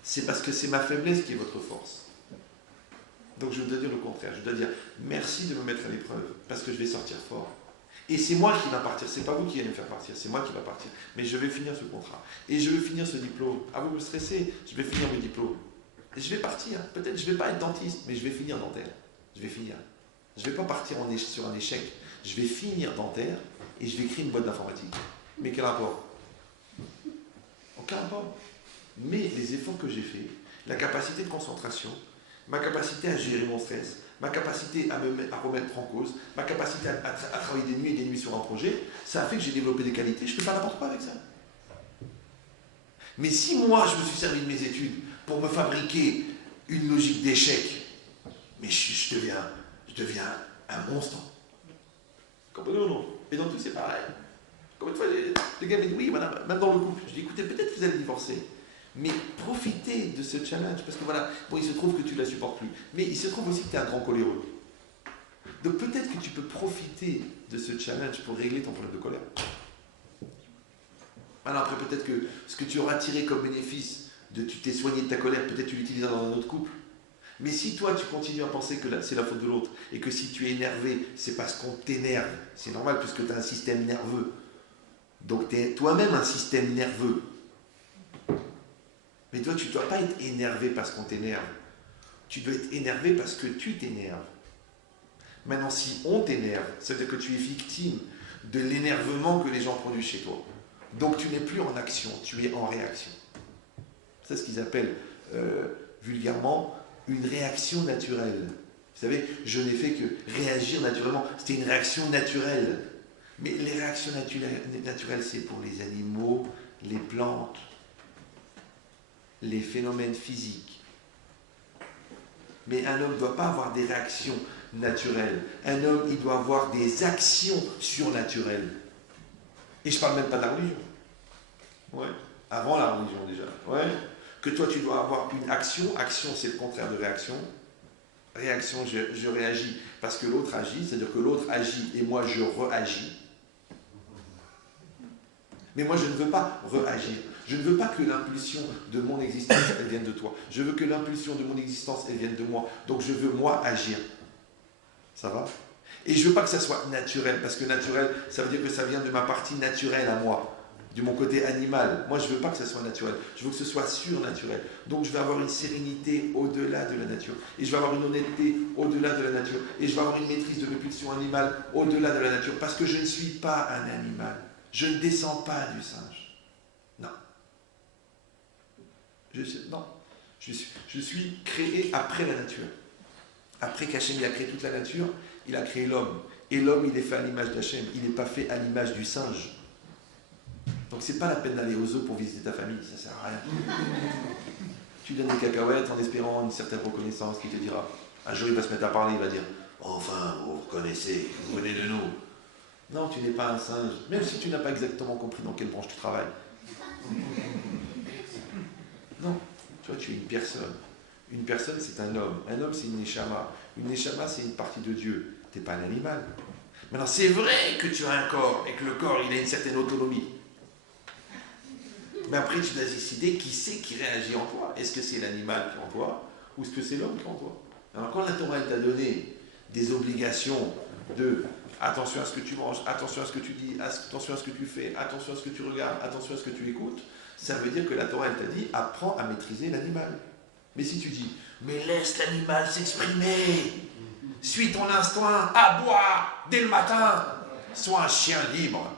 c'est parce que c'est ma faiblesse qui est votre force. Donc je dois dire le contraire. Je dois dire merci de me mettre à l'épreuve parce que je vais sortir fort. Et c'est moi qui va partir. C'est pas vous qui allez me faire partir. C'est moi qui va partir. Mais je vais finir ce contrat. Et je vais finir ce diplôme. Ah, vous me stressez. Je vais finir mes diplômes. Et je vais partir. Peut-être je ne vais pas être dentiste, mais je vais finir dentaire. Je vais finir. Je ne vais pas partir sur un échec. Je vais finir dentaire et je vais créer une boîte d'informatique. Mais quel rapport ? Aucun rapport. Mais les efforts que j'ai faits, la capacité de concentration, ma capacité à gérer mon stress, ma capacité à remettre en cause, ma capacité à travailler des nuits et des nuits sur un projet, ça a fait que j'ai développé des qualités. Je ne fais pas n'importe quoi avec ça. Mais si moi, je me suis servi de mes études pour me fabriquer une logique d'échec, mais je deviens un monstre. Comprenez ou non ? Et dans tout, c'est pareil. Combien de fois, les gars me disent, oui, madame, même dans le couple. Je dis, écoutez, peut-être que vous allez divorcer. Mais profitez de ce challenge, parce que voilà, bon, il se trouve que tu ne la supportes plus, mais il se trouve aussi que tu es un grand coléreux. Donc peut-être que tu peux profiter de ce challenge pour régler ton problème de colère. Alors après, peut-être que ce que tu auras tiré comme bénéfice, tu t'es soigné de ta colère, peut-être tu l'utiliseras dans un autre couple. Mais si toi, tu continues à penser que c'est la faute de l'autre, et que si tu es énervé, c'est parce qu'on t'énerve, c'est normal puisque tu as un système nerveux. Donc tu es toi-même un système nerveux. Mais toi, tu ne dois pas être énervé parce qu'on t'énerve. Tu dois être énervé parce que tu t'énerves. Maintenant, si on t'énerve, c'est-à-dire que tu es victime de l'énervement que les gens produisent chez toi. Donc tu n'es plus en action, tu es en réaction. C'est ce qu'ils appellent vulgairement une réaction naturelle. Vous savez, je n'ai fait que réagir naturellement. C'était une réaction naturelle. Mais les réactions naturelles, c'est pour les animaux, les plantes, les phénomènes physiques. Mais un homme ne doit pas avoir des réactions naturelles. Un homme, il doit avoir des actions surnaturelles. Et je ne parle même pas de la religion. Ouais. Avant la religion déjà. Ouais. Que toi, tu dois avoir une action. Action, c'est le contraire de réaction. Réaction, je réagis parce que l'autre agit. C'est-à-dire que l'autre agit et moi, je réagis. Mais moi, je ne veux pas réagir. Je ne veux pas que l'impulsion de mon existence, elle vienne de toi. Je veux que l'impulsion de mon existence, elle vienne de moi. Donc, je veux, moi, agir. Ça va ? Et je ne veux pas que ça soit naturel, parce que naturel, ça veut dire que ça vient de ma partie naturelle à moi, de mon côté animal. Moi, je ne veux pas que ça soit naturel. Je veux que ce soit surnaturel. Donc, je vais avoir une sérénité au-delà de la nature. Et je vais avoir une honnêteté au-delà de la nature. Et je vais avoir une maîtrise de mes pulsions animales au-delà de la nature, parce que je ne suis pas un animal. Je ne descends pas du singe. Non. Je suis créé après la nature. Après qu'Hachem a créé toute la nature, il a créé l'homme. Et l'homme, il est fait à l'image d'Hachem. Il n'est pas fait à l'image du singe. Donc c'est pas la peine d'aller aux zoo pour visiter ta famille, ça sert à rien. Tu donnes des cacahuètes en espérant une certaine reconnaissance qui te dira. Un jour, il va se mettre à parler, il va dire « Enfin, vous reconnaissez, vous venez de nous. » Non, tu n'es pas un singe, même si tu n'as pas exactement compris dans quelle branche tu travailles. Non, toi tu es une personne. Une personne, c'est un homme. Un homme, c'est une neshama. Une neshama, c'est une partie de Dieu. Tu n'es pas un animal. Maintenant, c'est vrai que tu as un corps et que le corps, il a une certaine autonomie. Mais après, tu dois décider qui c'est qui réagit en toi. Est-ce que c'est l'animal qui est en toi ou est-ce que c'est l'homme qui est en toi? Alors, quand la Torah t'a donné des obligations de attention à ce que tu manges, attention à ce que tu dis, attention à ce que tu fais, attention à ce que tu regardes, attention à ce que tu écoutes, ça veut dire que la Torah, elle t'a dit apprends à maîtriser l'animal. Mais si tu dis mais laisse l'animal s'exprimer, Suis ton instinct, aboie dès le matin. Sois un chien libre.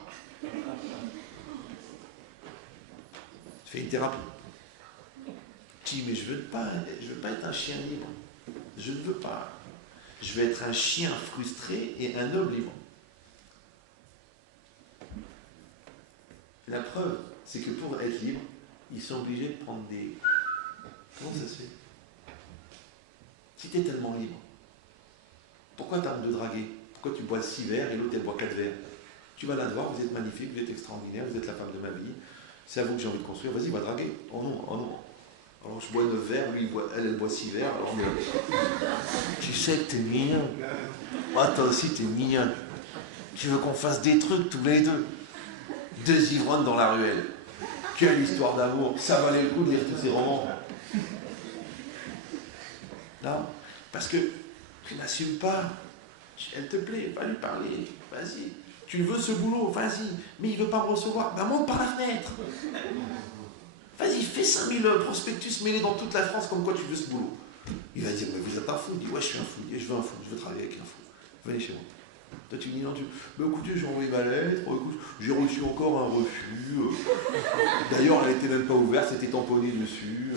Fais une thérapie. Tu dis, mais je veux pas être un chien libre. Je ne veux pas. Je veux être un chien frustré et un homme libre. La preuve, c'est que pour être libre, ils sont obligés de prendre des... Comment ça se fait? Si tu es tellement libre, pourquoi tu as honte de draguer? Pourquoi tu bois 6 verres et l'autre elle boit 4 verres? Tu vas la voir, vous êtes magnifique, vous êtes extraordinaire, vous êtes la femme de ma vie, c'est à vous que j'ai envie de construire, vas-y, va draguer. Oh non, oh non. Alors je bois 9 verres, lui elle boit 6 verres, alors tu sais que t'es mignon. Moi toi aussi t'es mignon. Tu veux qu'on fasse des trucs tous les deux. 2 ivrognes dans la ruelle. Quelle histoire d'amour, ça valait le coup de lire tous ces romans. Non, parce que tu n'assumes pas. Elle te plaît, va lui parler, vas-y. Tu veux ce boulot, vas-y. Mais il ne veut pas me recevoir, ben monte par la fenêtre. Vas-y, fais 5000 prospectus mêlés dans toute la France comme quoi tu veux ce boulot. Il va dire, mais vous êtes un fou. Il dit, ouais, je suis un fou. Et je veux un fou, je veux travailler avec un fou. Venez chez moi. Toi, tu dis, non, écoutez, j'ai envoyé ma lettre, écoute, j'ai reçu encore un refus. D'ailleurs, elle n'était même pas ouverte, c'était tamponné dessus.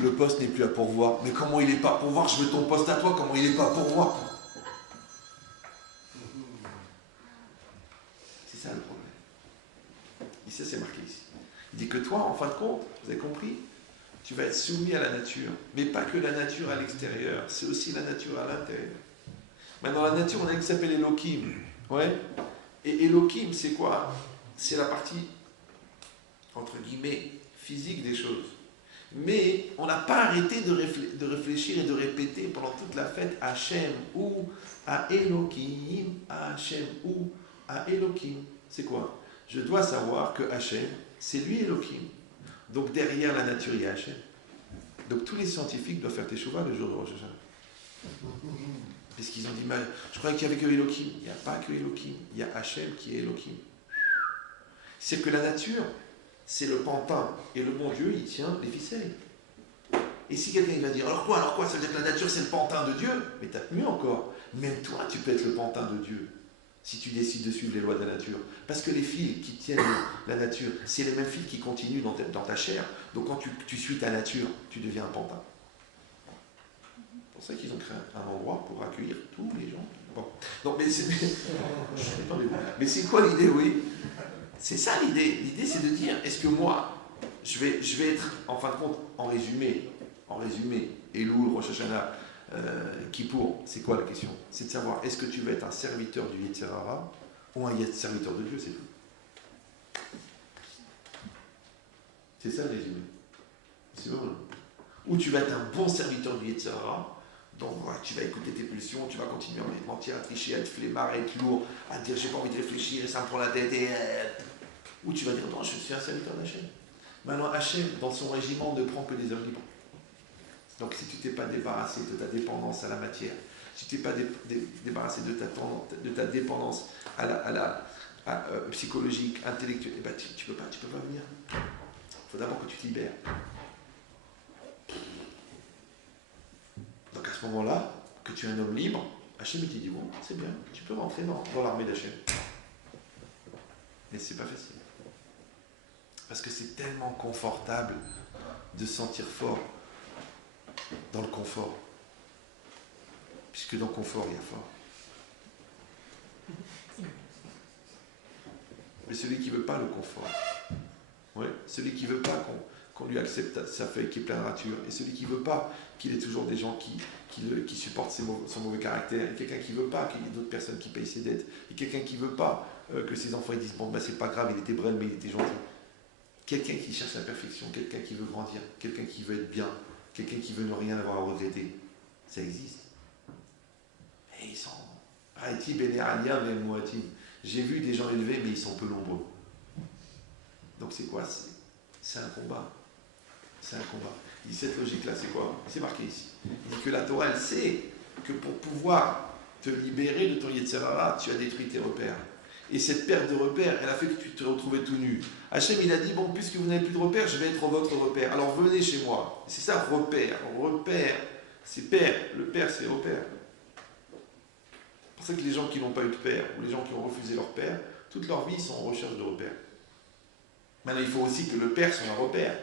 Le poste n'est plus à pourvoir. Mais comment il n'est pas à pourvoir? Je veux ton poste à toi, comment il n'est pas à pourvoir? C'est ça le problème. Et ça, c'est marqué ici. Il dit que toi, en fin de compte, vous avez compris, tu vas être soumis à la nature. Mais pas que la nature à l'extérieur, c'est aussi la nature à l'intérieur. Maintenant, la nature, on a une qui s'appelle Elohim. Ouais. Et Elohim, c'est quoi? C'est la partie, entre guillemets, physique des choses. Mais on n'a pas arrêté de réfléchir et de répéter pendant toute la fête Hachem ou à Elohim, à Hachem ou à Elohim. C'est quoi? Je dois savoir que Hachem, c'est lui Elohim. Donc derrière la nature, il y a Hachem. Donc tous les scientifiques doivent faire teshuva le jour de Rosh Hashanah. Parce qu'ils ont dit, je croyais qu'il n'y avait que Elohim. Il n'y a pas que Elohim, il y a Hachem qui est Elohim. C'est que la nature, c'est le pantin. Et le bon Dieu, il tient les ficelles. Et si quelqu'un va dire, alors quoi, ça veut dire que la nature, c'est le pantin de Dieu? Mais t'as mieux encore. Même toi, tu peux être le pantin de Dieu. Si tu décides de suivre les lois de la nature. Parce que les fils qui tiennent la nature, c'est les mêmes fils qui continuent dans ta chair. Donc quand tu suis ta nature, tu deviens un pantin. C'est pour ça qu'ils ont créé un endroit pour accueillir tous les gens. Bon. Non, mais c'est quoi l'idée, oui? C'est ça l'idée. L'idée, c'est de dire, est-ce que moi, je vais être, en fin de compte, en résumé, Elul, Rosh Hashanah, Kippour, c'est quoi la question? C'est de savoir, est-ce que tu veux être un serviteur du Yetzer Hara ou un serviteur de Dieu, c'est tout. C'est ça le résumé. C'est bon. Ou tu vas être un bon serviteur du Yetzer Hara, donc voilà, tu vas écouter tes pulsions, tu vas continuer à mentir, à tricher, à être flemmard, à être lourd, à te dire j'ai pas envie de réfléchir et ça me prend la tête et... Ou tu vas dire non, je suis un serviteur d'Hachem. Maintenant, Hachem, dans son régiment, ne prend que des hommes libres. Donc si tu t'es pas débarrassé de ta dépendance à la matière, si tu t'es pas débarrassé de ta dépendance psychologique, intellectuelle, eh ben, tu peux pas venir. Il faut d'abord que tu te libères. Donc à ce moment-là, que tu es un homme libre, Hachem il te dit bon, c'est bien, tu peux rentrer dans l'armée d'Hachem. Mais c'est pas facile. Parce que c'est tellement confortable de se sentir fort dans le confort. Puisque dans le confort, il y a fort. Mais celui qui ne veut pas le confort, ouais, celui qui ne veut pas qu'on lui accepte sa feuille qui est pleine de ratures, et celui qui ne veut pas qu'il ait toujours des gens qui supportent son mauvais caractère, et quelqu'un qui ne veut pas qu'il y ait d'autres personnes qui payent ses dettes, et quelqu'un qui ne veut pas que ses enfants ils disent bon, ben, c'est pas grave, il était brel, mais il était gentil. Quelqu'un qui cherche la perfection, quelqu'un qui veut grandir, quelqu'un qui veut être bien, quelqu'un qui veut ne rien avoir à regretter, ça existe. Et ils sont... J'ai vu des gens élevés, mais ils sont peu nombreux. Donc c'est quoi? C'est un combat. C'est un combat. Il dit cette logique-là, c'est quoi? C'est marqué ici. Il dit que la Torah, elle sait que pour pouvoir te libérer de ton Yetzer Hara, tu as détruit tes repères. Et cette perte de repères, elle a fait que tu te retrouvais tout nu. Hachem, il a dit, bon, puisque vous n'avez plus de repères, je vais être votre repère. Alors venez chez moi. C'est ça, repère. Repère, C'est père. Le père, c'est repère. C'est pour ça que les gens qui n'ont pas eu de père, ou les gens qui ont refusé leur père, toute leur vie, ils sont en recherche de repères. Maintenant, il faut aussi que le père soit un repère.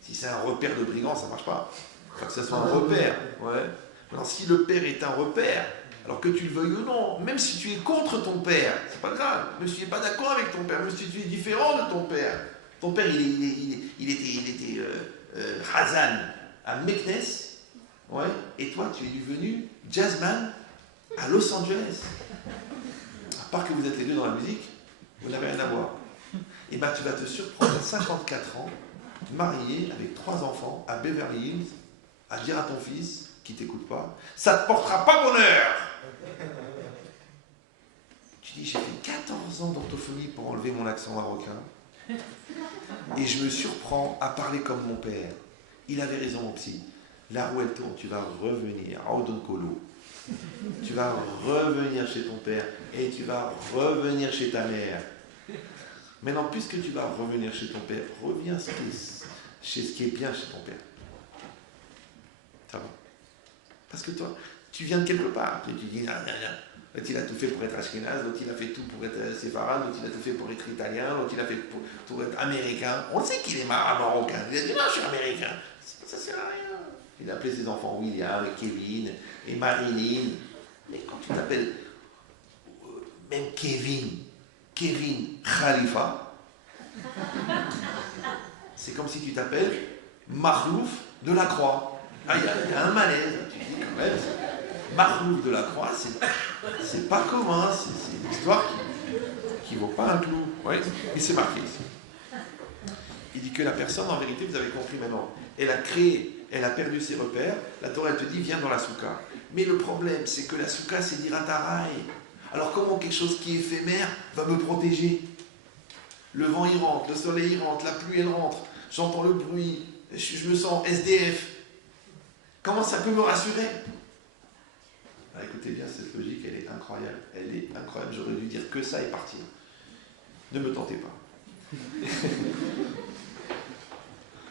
Si c'est un repère de brigand, ça ne marche pas. Il faut que ça soit un repère. Ouais. Maintenant, si le père est un repère, alors que tu le veuilles ou non, même si tu es contre ton père, c'est pas grave. Même si tu n'es pas d'accord avec ton père, même si tu es différent de ton père. Ton père, il était Hazan à Meknes, ouais, et toi, tu es devenu jazzman à Los Angeles. À part que vous êtes les deux dans la musique, vous n'avez rien à voir. Et bien, tu vas te surprendre à 54 ans, marié avec 3 enfants à Beverly Hills, à dire à ton fils, qui ne t'écoute pas, ça ne te portera pas bonheur. Tu dis, j'ai fait 14 ans d'orthophonie pour enlever mon accent marocain, et je me surprends à parler comme mon père. Il avait raison, mon psy. La roue elle tourne, tu vas revenir, Colo. Tu vas revenir chez ton père, et tu vas revenir chez ta mère. Maintenant, puisque tu vas revenir chez ton père, reviens chez ce qui est bien chez ton père. Ça va? Parce que toi, tu viens de quelque part. Tu dis, non. L'autre, il a tout fait pour être ashkénaze, l'autre, il a fait tout pour être séfarade, l'autre, il a tout fait pour être italien, l'autre, il a fait pour être américain. On sait qu'il est marocain. Il a dit, non, je suis américain. Ça sert à rien. Il a appelé ses enfants William, et Kevin, et Marilyn. Mais quand tu t'appelles même Kevin Khalifa, c'est comme si tu t'appelles Mahlouf de la Croix. Ah, il y a un malaise. Tu dis quand même, Mahlouf de la Croix, c'est pas commun, c'est une histoire qui vaut pas un clou. Oui, mais c'est marqué ici. Il dit que la personne, en vérité, vous avez compris maintenant, elle a créé, elle a perdu ses repères, la Torah, elle te dit, viens dans la soukha. Mais le problème, c'est que la soukha, c'est d'Irataraï. Alors comment quelque chose qui est éphémère va me protéger? Le vent il rentre, le soleil il rentre, la pluie elle rentre, j'entends le bruit, je me sens SDF. Comment ça peut me rassurer? Alors, écoutez bien, cette logique, elle est incroyable. Elle est incroyable, j'aurais dû dire que ça et partir. Ne me tentez pas.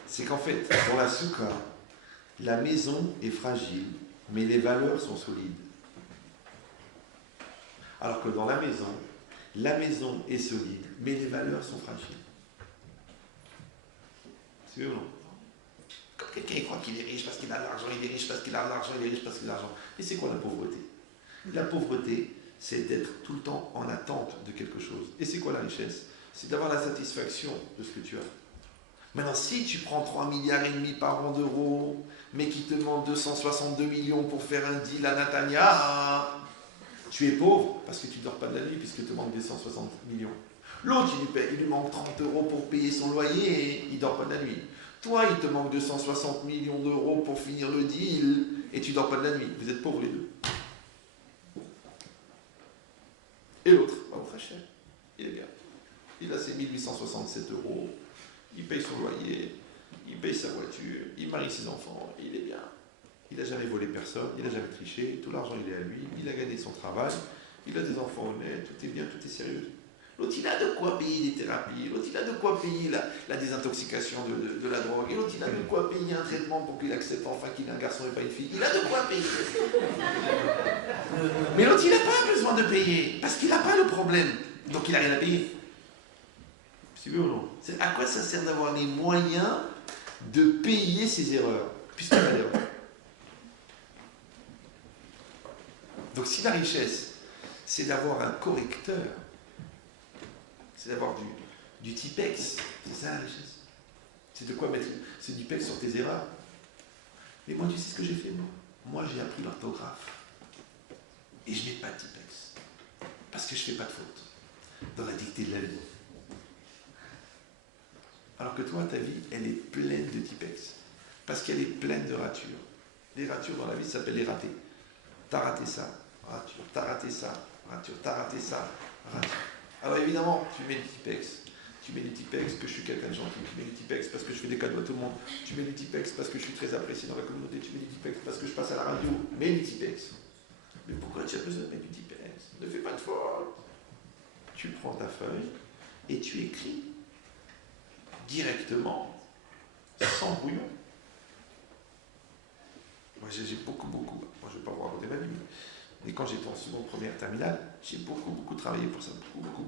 C'est qu'en fait, dans la soukha, la maison est fragile, mais les valeurs sont solides. Alors que dans la maison est solide, mais les valeurs sont fragiles. C'est vrai ou non? Comme quelqu'un il croit qu'il est riche parce qu'il a de l'argent, il est riche parce qu'il a de l'argent, il est riche parce qu'il a de l'argent. Et c'est quoi la pauvreté? La pauvreté, c'est d'être tout le temps en attente de quelque chose. Et c'est quoi la richesse? C'est d'avoir la satisfaction de ce que tu as. Maintenant, si tu prends 3,5 milliards par an d'euros, mais qui te demande 262 millions pour faire un deal à Natania, tu es pauvre parce que tu ne dors pas de la nuit puisque te manque des 160 millions. L'autre, il lui manque 30 euros pour payer son loyer et il ne dort pas de la nuit. Toi, il te manque 260 millions d'euros pour finir le deal et tu ne dors pas de la nuit. Vous êtes pauvres les deux. Et l'autre, très cher. Il est bien. Il a ses 1867 euros, il paye son loyer, il paye sa voiture, il marie ses enfants, il est bien. Il n'a jamais volé personne, il n'a jamais triché, tout l'argent il est à lui, il a gagné son travail, il a des enfants honnêtes, tout est bien, tout est sérieux. L'autre il a de quoi payer des thérapies, l'autre il a de quoi payer la désintoxication de la drogue, et l'autre il a de quoi payer un traitement pour qu'il accepte enfin qu'il est un garçon et pas une fille. Il a de quoi payer. Mais l'autre il n'a pas besoin de payer, parce qu'il n'a pas le problème, donc il n'a rien à payer. Tu veux ou non? À quoi ça sert d'avoir les moyens de payer ses erreurs, puisqu'il a l'erreur? Donc si la richesse, c'est d'avoir un correcteur, c'est d'avoir du Tipex, c'est ça la richesse. C'est de quoi mettre ce Tipex sur tes erreurs. Mais moi, tu sais ce que j'ai fait, moi? Moi, j'ai appris l'orthographe. Et je ne mets pas de Tipex. Parce que je ne fais pas de faute. Dans la dictée de la vie. Alors que toi, ta vie, elle est pleine de Tipex. Parce qu'elle est pleine de ratures. Les ratures dans la vie, ça s'appelle les ratés. T'as raté ça, rature. T'as raté ça, rature. T'as raté ça, rature. Alors évidemment, tu mets du Tipex. Tu mets du Tipex que je suis quelqu'un de gentil. Tu mets du Tipex parce que je fais des cadeaux à tout le monde. Tu mets du Tipex parce que je suis très apprécié dans la communauté. Tu mets du Tipex parce que je passe à la radio. Mets du Tipex. Mais pourquoi tu as besoin de mettre du Tipex? Ne fais pas de faute. Tu prends ta feuille et tu écris directement, sans brouillon. Moi, j'ai beaucoup, moi je ne vais pas vous raconter ma vie, mais quand j'étais en seconde, première, terminale, j'ai beaucoup travaillé pour ça, beaucoup.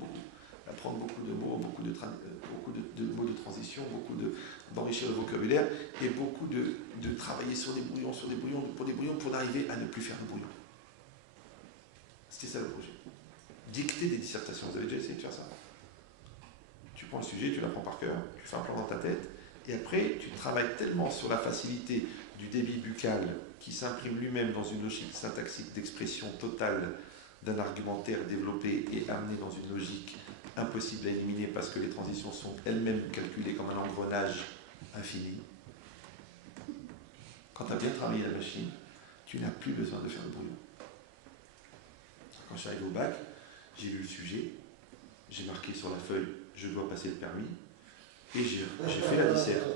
Apprendre beaucoup de mots, beaucoup de mots de transition, d'enrichir le vocabulaire, et beaucoup de travailler sur des brouillons, pour arriver à ne plus faire de brouillons. C'était ça le projet. Dicter des dissertations, vous avez déjà essayé de faire ça? Tu prends le sujet, tu l'apprends par cœur, tu fais un plan dans ta tête, et après tu travailles tellement sur la facilité du débit buccal qui s'imprime lui-même dans une logique syntaxique d'expression totale d'un argumentaire développé et amené dans une logique impossible à éliminer parce que les transitions sont elles-mêmes calculées comme un engrenage infini. Quand tu as bien travaillé la machine, tu n'as plus besoin de faire de brouillon. Quand je suis arrivé au bac, j'ai lu le sujet, j'ai marqué sur la feuille « je dois passer le permis » et j'ai fait la disserte.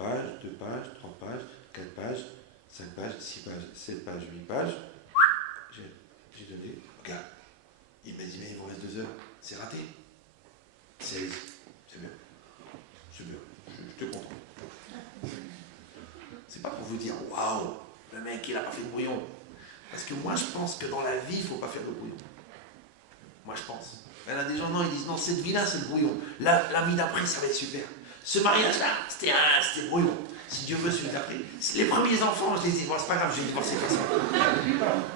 1 page, 2 pages, 3 pages, 4 pages, 5 pages, 6 pages, 7 pages, 8 pages. J'ai donné, regarde, il m'a dit mais il vous reste 2 heures, c'est raté. 16, c'est bien, je te comprends. C'est pas pour vous dire waouh, le mec il a pas fait de brouillon. Parce que moi je pense que dans la vie il ne faut pas faire de brouillon. Moi je pense. Il y en a des gens, non, ils disent non, cette vie-là c'est le brouillon. La vie d'après ça va être super. Ce mariage-là, c'était brouillon. Si Dieu veut, celui d'après. Les premiers enfants, je les dis, bon, c'est pas grave, je vais y penser comme ça.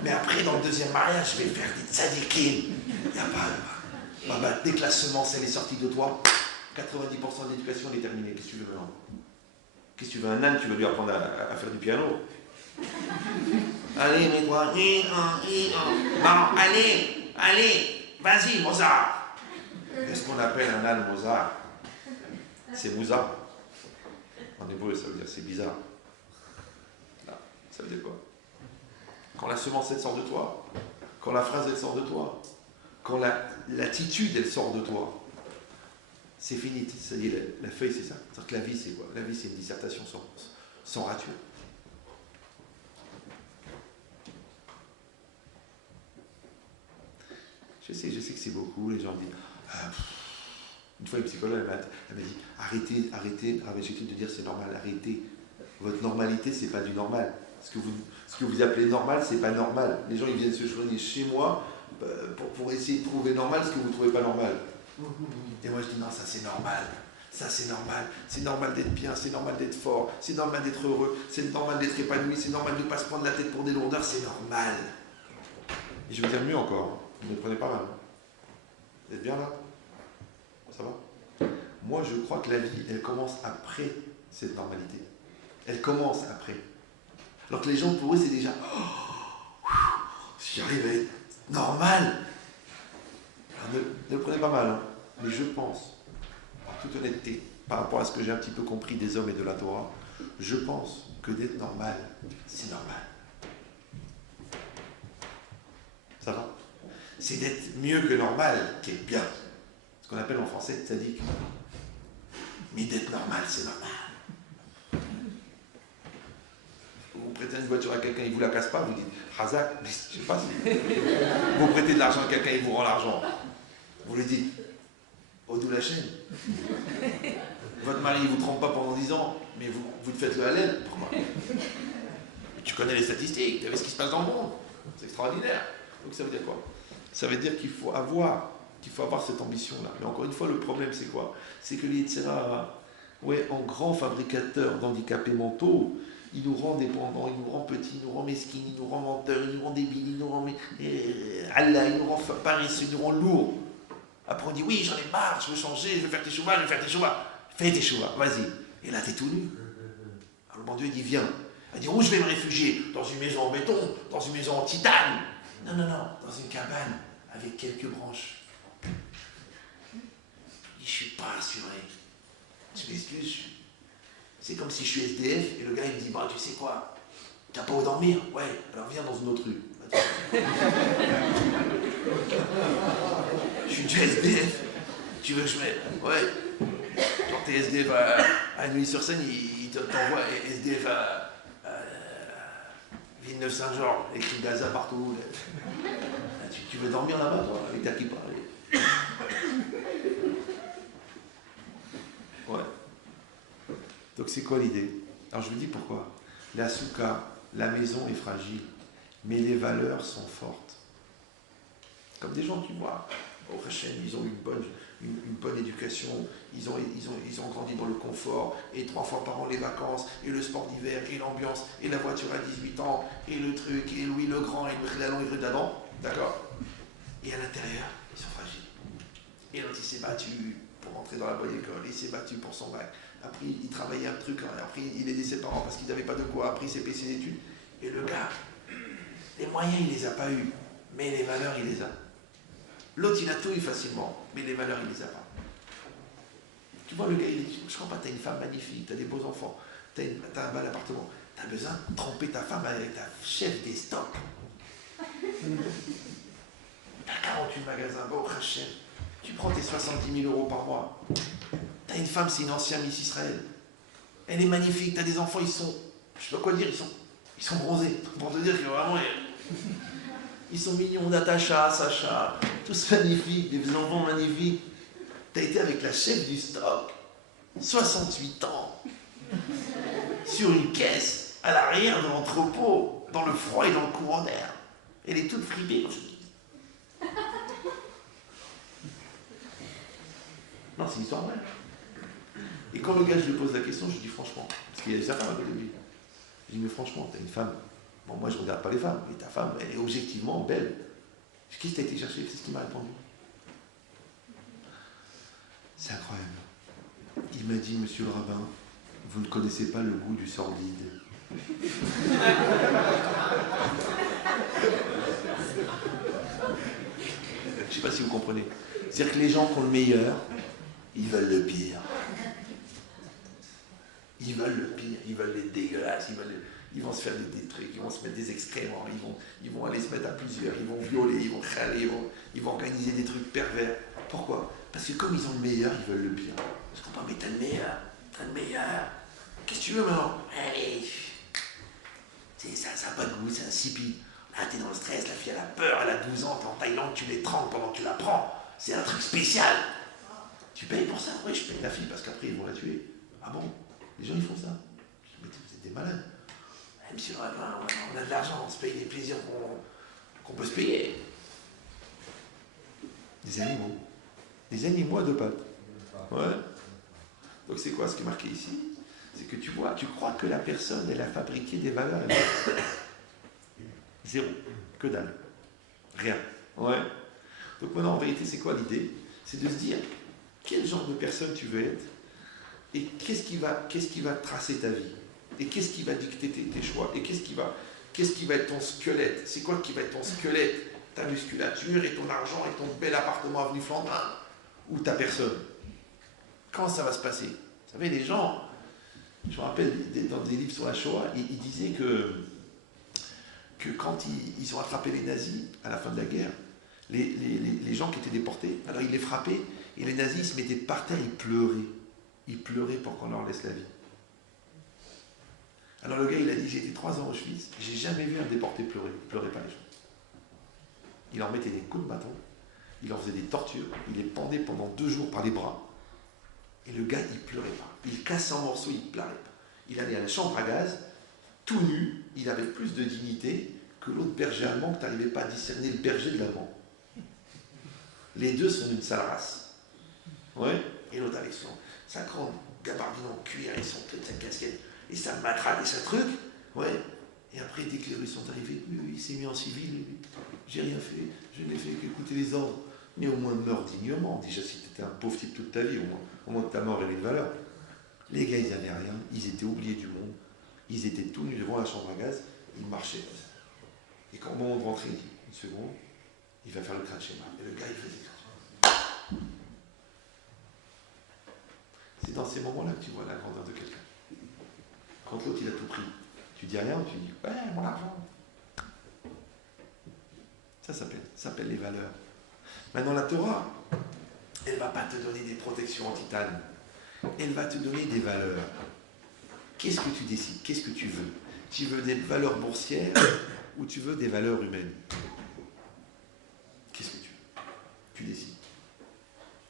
Mais après, dans le deuxième mariage, je vais faire des tzadikim. Il n'y a pas. Dès que la semence, elle est sortie de toi, 90% de l'éducation, elle est terminée. Qu'est-ce que tu veux maintenant? Qu'est-ce que tu veux? Un âne, tu veux lui apprendre à faire du piano? Allez, mets-toi. Bon, allez, vas-y, Mozart. Qu'est-ce qu'on appelle un âne Mozart? C'est Mouza. En hébreu, ça veut dire c'est bizarre. Là, ça veut dire quoi? Quand la semence, elle sort de toi, quand la phrase, elle sort de toi, quand l'attitude, elle sort de toi, c'est fini. Ça y est, la feuille, c'est ça. C'est-à-dire que la vie, c'est quoi? La vie, c'est une dissertation sans rature. Je sais que c'est beaucoup, les gens me disent... Une fois, une psychologue, elle m'a dit arrêtez, j'ai de dire c'est normal, arrêtez. Votre normalité, c'est pas du normal. Ce que vous appelez normal, c'est pas normal. Les gens, ils viennent se soigner chez moi pour essayer de trouver normal ce que vous trouvez pas normal. Et moi, je dis non, ça c'est normal. Ça c'est normal. C'est normal d'être bien, c'est normal d'être fort, c'est normal d'être heureux, c'est normal d'être épanoui, c'est normal de ne pas se prendre la tête pour des lourdeurs, c'est normal. Et je vais vous dire mieux encore, vous me prenez pas mal. Vous êtes bien là? Ça va? Moi, je crois que la vie, elle commence après cette normalité. Elle commence après. Alors que les gens, pour eux, c'est déjà si j'arrive à être normal. Alors, ne le prenez pas mal, hein. Mais je pense, en toute honnêteté, par rapport à ce que j'ai un petit peu compris des hommes et de la Torah, je pense que d'être normal, c'est normal. Ça va? C'est d'être mieux que normal qui est bien. Ce qu'on appelle en français tzaddik. Mais d'être normal, c'est normal. Vous prêtez une voiture à quelqu'un, il ne vous la casse pas, vous dites Hazak, je ne sais pas si. Vous prêtez de l'argent à quelqu'un, il vous rend l'argent. Vous lui dites Odou la chaîne. Votre mari ne vous trompe pas pendant 10 ans, mais vous faites le halal. Tu connais les statistiques, tu sais ce qui se passe dans le monde. C'est extraordinaire. Donc ça veut dire quoi? Ça veut dire qu'il faut avoir cette ambition-là. Mais encore une fois, le problème, c'est quoi? C'est que les Yetzirah, en grand fabricateur d'handicapés mentaux, il nous rend dépendants, il nous rend petits, il nous rend mesquines, il nous rend menteurs, il nous rend débiles, il nous rend Allah, il nous rend paresseux, il nous rend lourds. Après, on dit oui, j'en ai marre, je veux changer, je veux faire tes chouvas, Fais tes chouvas, vas-y. Et là, t'es tout nu. Alors, le bon Dieu, il dit viens. Il dit où je vais me réfugier? Dans une maison en béton, dans une maison en titane. Non, dans une cabane avec quelques branches. Je suis pas assuré. Je m'excuse. C'est comme si je suis SDF et le gars il me dit bah tu sais quoi, t'as pas où dormir? Ouais, alors viens dans une autre rue. Je suis du SDF. Tu veux que je mette? Ouais. Quand t'es SDF à Neuilly-sur-Seine, il t'envoie SDF à Villeneuve-Saint-Georges, écrit Gaza partout. Tu veux dormir là-bas, toi, avec ta kippa? Ouais. Donc c'est quoi l'idée? Alors je vous dis pourquoi. La souka, la maison est fragile, mais les valeurs sont fortes. Comme des gens qui voient, au Hachem, ils ont une bonne éducation, ils ont grandi dans le confort, et 3 fois par an les vacances, et le sport d'hiver, et l'ambiance, et la voiture à 18 ans, et le truc, et Louis le Grand, et le Khlalon, et le d'avant, d'accord? Et à l'intérieur, ils sont fragiles. Et l'autre, il s'est battu pour rentrer dans la bonne école, il s'est battu pour son bac. Après, il travaillait un truc, après, il aidait ses parents parce qu'ils n'avaient pas de quoi, après, il s'est payé ses études. Et le gars, les moyens, il les a pas eus, mais les valeurs, il les a. L'autre, il a tout eu facilement, mais les valeurs, il les a pas. Tu vois, le gars, il dit, je crois pas, t'as une femme magnifique, t'as des beaux enfants, t'as un bel appartement, t'as besoin de tromper ta femme avec ta chef des stocks. T'as 48 magasins, bon, Hachem, tu prends tes 70 000 € par mois. T'as une femme, c'est une ancienne Miss Israël. Elle est magnifique, t'as des enfants, ils sont, je sais pas quoi dire, ils sont bronzés. Pour te dire que vraiment, ils sont mignons, Natacha, Sacha, tous magnifiques, des enfants magnifiques. T'as été avec la chef du stock, 68 ans, sur une caisse, à l'arrière de l'entrepôt, dans le froid et dans le courant d'air. Elle est toute fripée. Non, c'est une histoire vraie. Et quand le gars, je lui pose la question, je lui dis franchement, parce qu'il y a sa femme à côté de lui. Je lui dis, mais franchement, t'as une femme. Bon, moi, je ne regarde pas les femmes, mais ta femme, elle est objectivement belle. Qu'est-ce que t'as été chercher? C'est ce qu'il m'a répondu. C'est incroyable. Il m'a dit, monsieur le rabbin, vous ne connaissez pas le goût du sordide. Je ne sais pas si vous comprenez. C'est-à-dire que les gens qui ont le meilleur, ils veulent le pire. Ils veulent le pire, ils veulent les dégueulasses, ils vont se faire des trucs, ils vont se mettre des excréments, ils vont aller se mettre à plusieurs, ils vont violer, ils vont râler, ils vont organiser des trucs pervers. Pourquoi? Parce que comme ils ont le meilleur, ils veulent le pire. Je comprends, mais t'as le meilleur. Qu'est-ce que tu veux maintenant? Allez, ça n'a pas de goût, c'est insipide. Là, t'es dans le stress, la fille elle a peur, elle a 12 ans, t'es en Thaïlande, tu les trempes pendant que tu la prends. C'est un truc spécial. Tu payes pour ça? Oui, je paye la fille parce qu'après ils vont la tuer. Ah bon? Les gens ils font ça? Je dis, mais vous êtes des malades. Monsieur le rabbin, on a de l'argent, on se paye les plaisirs qu'on peut se payer. Des animaux. Des animaux à 2 pattes. Ouais. Donc c'est quoi ce qui est marqué ici? C'est que tu vois, tu crois que la personne, elle a fabriqué des valeurs. Zéro. Que dalle. Rien. Ouais. Donc maintenant, en vérité, c'est quoi l'idée? C'est de se dire, quel genre de personne tu veux être et qu'est-ce qui va tracer ta vie et qu'est-ce qui va dicter tes choix et qu'est-ce qui va être ton squelette? C'est quoi qui va être ton squelette? Ta musculature et ton argent et ton bel appartement avenue Flandrin ou ta personne? Quand ça va se passer? Vous savez, les gens, je me rappelle dans des livres sur la Shoah, ils disaient que quand ils ont attrapé les nazis à la fin de la guerre, les gens qui étaient déportés, alors ils les frappaient et les nazis ils se mettaient par terre, ils pleuraient. Ils pleuraient pour qu'on leur laisse la vie. Alors le gars il a dit, j'ai été 3 ans au Auschwitz, j'ai jamais vu un déporté pleurer. Il pleurait pas les gens. Il leur mettait des coups de bâton, il leur faisait des tortures, il les pendait pendant 2 jours par les bras. Et le gars il pleurait pas. Il cassait en morceaux, il pleurait pas. Il allait à la chambre à gaz, tout nu, il avait plus de dignité que l'autre berger allemand que tu n'arrivais pas à discerner le berger de l'allemand. Les deux sont d'une sale race. Ouais. Et l'autre avec sa grande gabardine en cuir et sa casquette et sa matraque et sa truc. Ouais. Et après, dès que les Russes sont arrivés, il s'est mis en civil. J'ai rien fait, je n'ai fait qu'écouter les ordres. Mais au moins meurs dignement. Déjà, si tu étais un pauvre type toute ta vie, au moins ta mort avait une valeur. Les gars, ils n'avaient rien, ils étaient oubliés du monde. Ils étaient tout nus devant la chambre à gaz, ils marchaient comme ça. Et quand au moment de rentrer, il dit, une seconde, il va faire le crâne schéma. Et le gars, il faisait ça. C'est dans ces moments-là que tu vois la grandeur de quelqu'un. Quand l'autre, il a tout pris, tu dis rien, tu dis, ouais, mon argent. Ça s'appelle les valeurs. Maintenant, la Torah, elle ne va pas te donner des protections en titane. Elle va te donner des valeurs. Qu'est-ce que tu décides? Qu'est-ce que tu veux? Tu veux des valeurs boursières ou tu veux des valeurs humaines? Qu'est-ce que tu veux? Tu décides.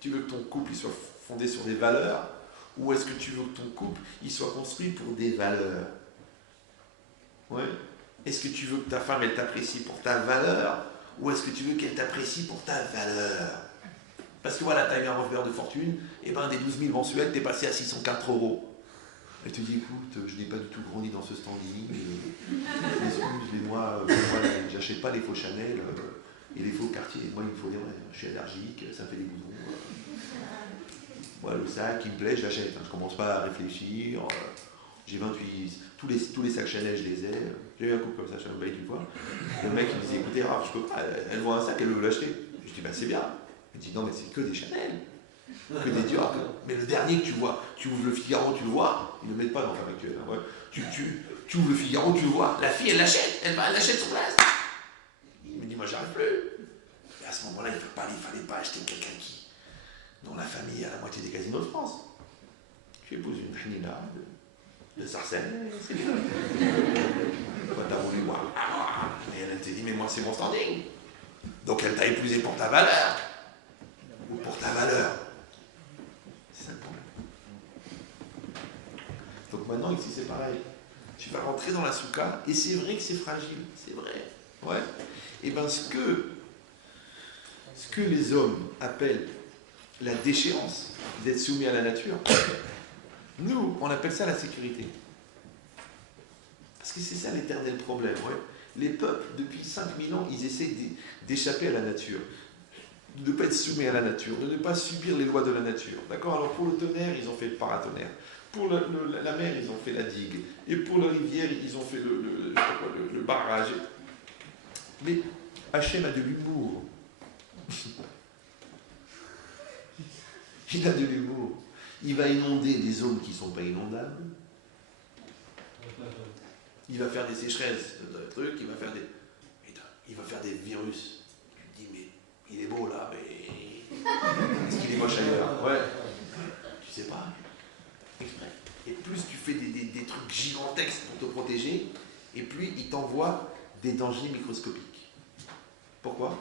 Tu veux que ton couple il soit fondé sur des valeurs ou est-ce que tu veux que ton couple il soit construit pour des valeurs? Ouais. Est-ce que tu veux que ta femme, elle t'apprécie pour ta valeur, ou est-ce que tu veux qu'elle t'apprécie pour ta valeur? Parce que voilà, tu as eu un revers de fortune, et ben des 12 000 mensuels, tu es passé à 604 euros. Elle te dit, écoute, je n'ai pas du tout grandi dans ce standing, excuse-moi, j'achète pas les faux Chanel et les faux Cartier, moi il me faut des vrais, je suis allergique, ça me fait des boutons. Moi le sac qui me plaît, je l'achète, je commence pas à réfléchir, j'ai 28, tous les sacs Chanel je les ai, j'ai eu un couple comme ça, chez un bail une fois, le mec il me dit, écoutez, Raph, je peux pas, elle voit un sac, elle veut l'acheter. Je dis, bah c'est bien. Il me dit, non mais c'est que des Chanel. Que des Dior. Mais le dernier que tu vois, tu ouvres le Figaro, tu le vois, ils ne le mettent pas dans la actuelle. Hein, ouais. Tu ouvres le Figaro, tu le vois, la fille elle l'achète, elle l'achète sur place. Il me dit, moi j'arrive plus. Et à ce moment-là, il ne fallait pas acheter quelqu'un dont la famille a la moitié des casinos de France. Tu épouses une Hanina de Sarcelles, c'est bien. Toi t'as voulu voir. Et elle te dit, mais moi c'est mon standing. Donc elle t'a épousé pour ta valeur. Ou pour ta valeur. Donc maintenant, ici, c'est pareil. Tu vas rentrer dans la soukha, et c'est vrai que c'est fragile. C'est vrai. Ouais. Et bien, ce que les hommes appellent la déchéance, d'être soumis à la nature, nous, on appelle ça la sécurité. Parce que c'est ça l'éternel problème. Ouais. Les peuples, depuis 5000 ans, ils essaient d'échapper à la nature. De ne pas être soumis à la nature, de ne pas subir les lois de la nature. D'accord? Alors pour le tonnerre, ils ont fait le paratonnerre. Pour la mer, ils ont fait la digue. Et pour la rivière, ils ont fait le barrage. Mais Hachem a de l'humour. Il a de l'humour. Il va inonder des zones qui ne sont pas inondables. Il va faire des sécheresses de trucs, il va faire des virus. Tu te dis, mais il est beau là, mais est-ce qu'il est moche ailleurs? Ouais. Tu sais pas. Exprès. Et plus tu fais des trucs gigantesques pour te protéger, et plus il t'envoie des dangers microscopiques. Pourquoi?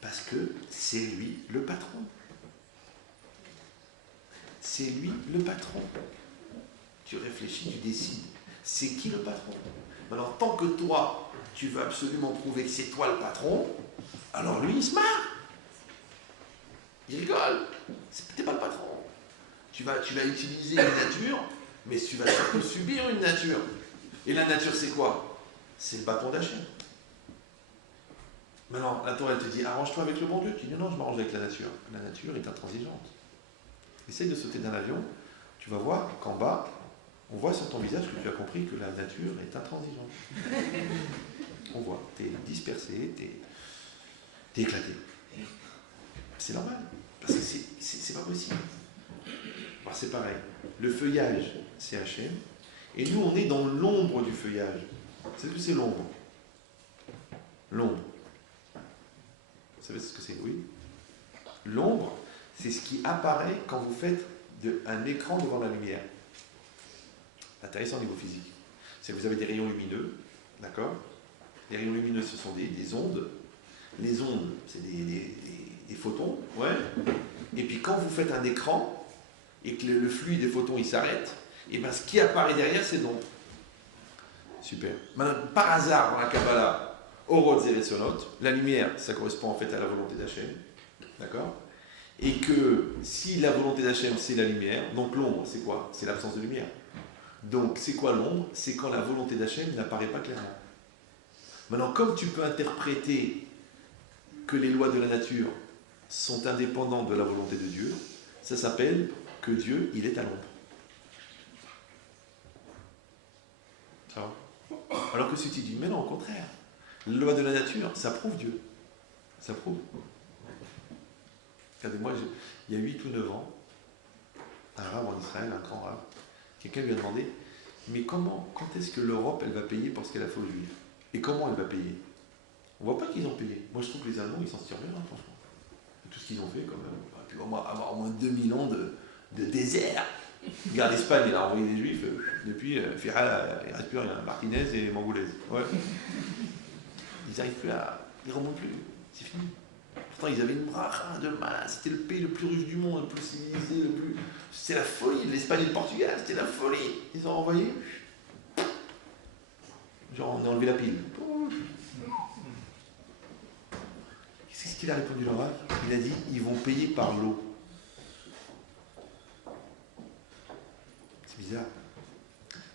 Parce que c'est lui le patron. C'est lui le patron. Tu réfléchis, tu décides. C'est qui le patron? Alors tant que toi, tu veux absolument prouver que c'est toi le patron, alors lui il se marre. Il rigole. T'es pas le patron. Tu vas utiliser une nature, mais tu vas surtout subir une nature. Et la nature, c'est quoi? C'est le bâton d'Hachem. Maintenant, la Torah, elle te dit, arrange-toi avec le bon Dieu. Tu dis, non, je m'arrange avec la nature. La nature est intransigeante. Essaye de sauter d'un avion, tu vas voir qu'en bas, on voit sur ton visage que tu as compris que la nature est intransigeante. On voit, tu es dispersé, tu es éclaté. C'est normal, parce que c'est pas possible. Alors c'est pareil, le feuillage, c'est Hachem, et nous, on est dans l'ombre du feuillage. C'est ce que c'est l'ombre. L'ombre. Vous savez ce que c'est? Oui. L'ombre, c'est ce qui apparaît quand vous faites un écran devant la lumière. Intéressant au niveau physique. C'est que vous avez des rayons lumineux, d'accord? Les rayons lumineux, ce sont des ondes. Les ondes, c'est des photons, ouais. Et puis quand vous faites un écran, et que le flux des photons il s'arrête, et bien ce qui apparaît derrière, c'est l'ombre. Super. Maintenant, par hasard, dans la Kabbalah, Orot Zeresonot, la lumière, ça correspond en fait à la volonté d'Hachem, d'accord? Et que si la volonté d'Hachem, c'est la lumière, donc l'ombre, c'est quoi? C'est l'absence de lumière. Donc, c'est quoi l'ombre? C'est quand la volonté d'Hachem n'apparaît pas clairement. Maintenant, comme tu peux interpréter que les lois de la nature sont indépendantes de la volonté de Dieu, ça s'appelle que Dieu, il est à l'ombre. Ça va? Alors que si tu dis, mais non, au contraire, les lois de la nature, ça prouve Dieu. Ça prouve. Regardez-moi, il y a 8 ou 9 ans, un rabbin en Israël, un grand rabbin, quelqu'un lui a demandé, mais quand est-ce que l'Europe, elle va payer pour ce qu'elle a fait aux Juifs? Et comment elle va payer? On ne voit pas qu'ils ont payé. Moi, je trouve que les Allemands, ils s'en tirent bien, franchement. Tout ce qu'ils ont fait, quand même. Puis avoir au moins 2000 ans de désert. Regarde, l'Espagne, il a envoyé des Juifs. Depuis, Ferral, il ne reste plus rien. Martinez et les Mangolaises. Ouais. Ils n'arrivent plus à... Ils ne remontent plus. C'est fini. Pourtant, ils avaient une bracha de malade. C'était le pays le plus riche du monde, le plus civilisé, le plus... C'était la folie. L'Espagne et le Portugal, c'était la folie. Ils ont envoyé. Genre, on a enlevé la pile. Qu'est-ce qu'il a répondu l'oracle? Il a dit, ils vont payer par l'eau. C'est bizarre.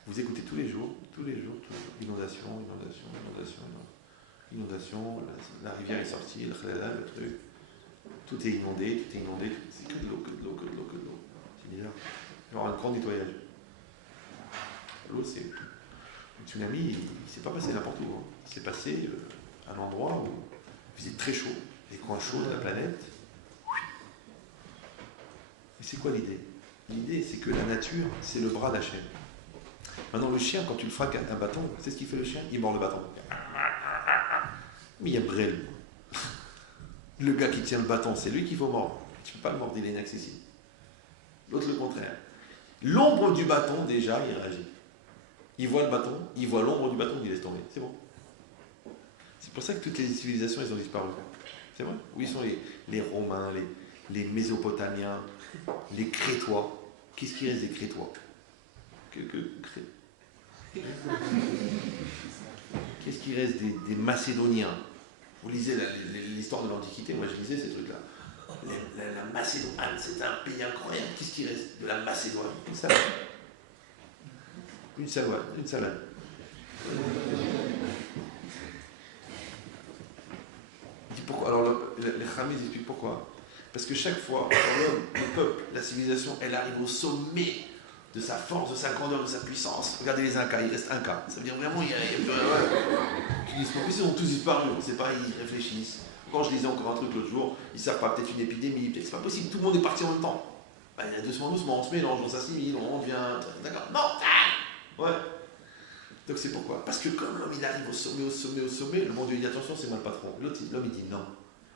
Vous écoutez tous les jours, inondation, la rivière est sortie, le truc. Tout est inondé, c'est que de l'eau. C'est bizarre. Il y aura un grand nettoyage. L'eau, c'est. Le tsunami, il ne s'est pas passé n'importe où. Il s'est passé à un endroit où il faisait très chaud, les coins chauds de la planète. Mais c'est quoi l'idée? L'idée, c'est que la nature, c'est le bras d'Hachem. Maintenant, le chien, quand tu le frappes un bâton, c'est ce qu'il fait le chien? Il mord le bâton. Mais il y a Brel. Le gars qui tient le bâton, c'est lui qu'il faut mordre. Tu ne peux pas le mordre, il est inaccessible. L'autre, le contraire. L'ombre du bâton, déjà, il réagit. Il voit le bâton, il voit l'ombre du bâton, il laisse tomber. C'est bon. C'est pour ça que toutes les civilisations, elles ont disparu. C'est vrai. Où ils sont les Romains, les Mésopotamiens, les Crétois. Qu'est-ce qui reste des Crétois? Qu'est-ce qui reste des Macédoniens? Vous lisez l'histoire de l'Antiquité, moi je lisais ces trucs-là. La Macédoine, c'est un pays incroyable. Qu'est-ce qui reste de la Macédoine? Une salade. Il dit pourquoi? Alors les Khamis expliquent pourquoi. Parce que chaque fois, le peuple, la civilisation, elle arrive au sommet de sa force, de sa grandeur, de sa puissance. Regardez les Incas, il reste un cas. Ça veut dire vraiment, il y a plus, ils ont tous disparu, on ne sait pas, ils réfléchissent. Quand je lisais encore un truc l'autre jour, ils ne savent pas, peut-être une épidémie, peut-être c'est pas possible, tout le monde est parti en même temps. Ben, il y a doucement, on se mélange, on s'assimile, on devient. D'accord? Non! Ouais. Donc c'est pourquoi? Parce que comme l'homme il arrive au sommet, le bon Dieu dit attention, c'est moi le patron. L'homme il dit non.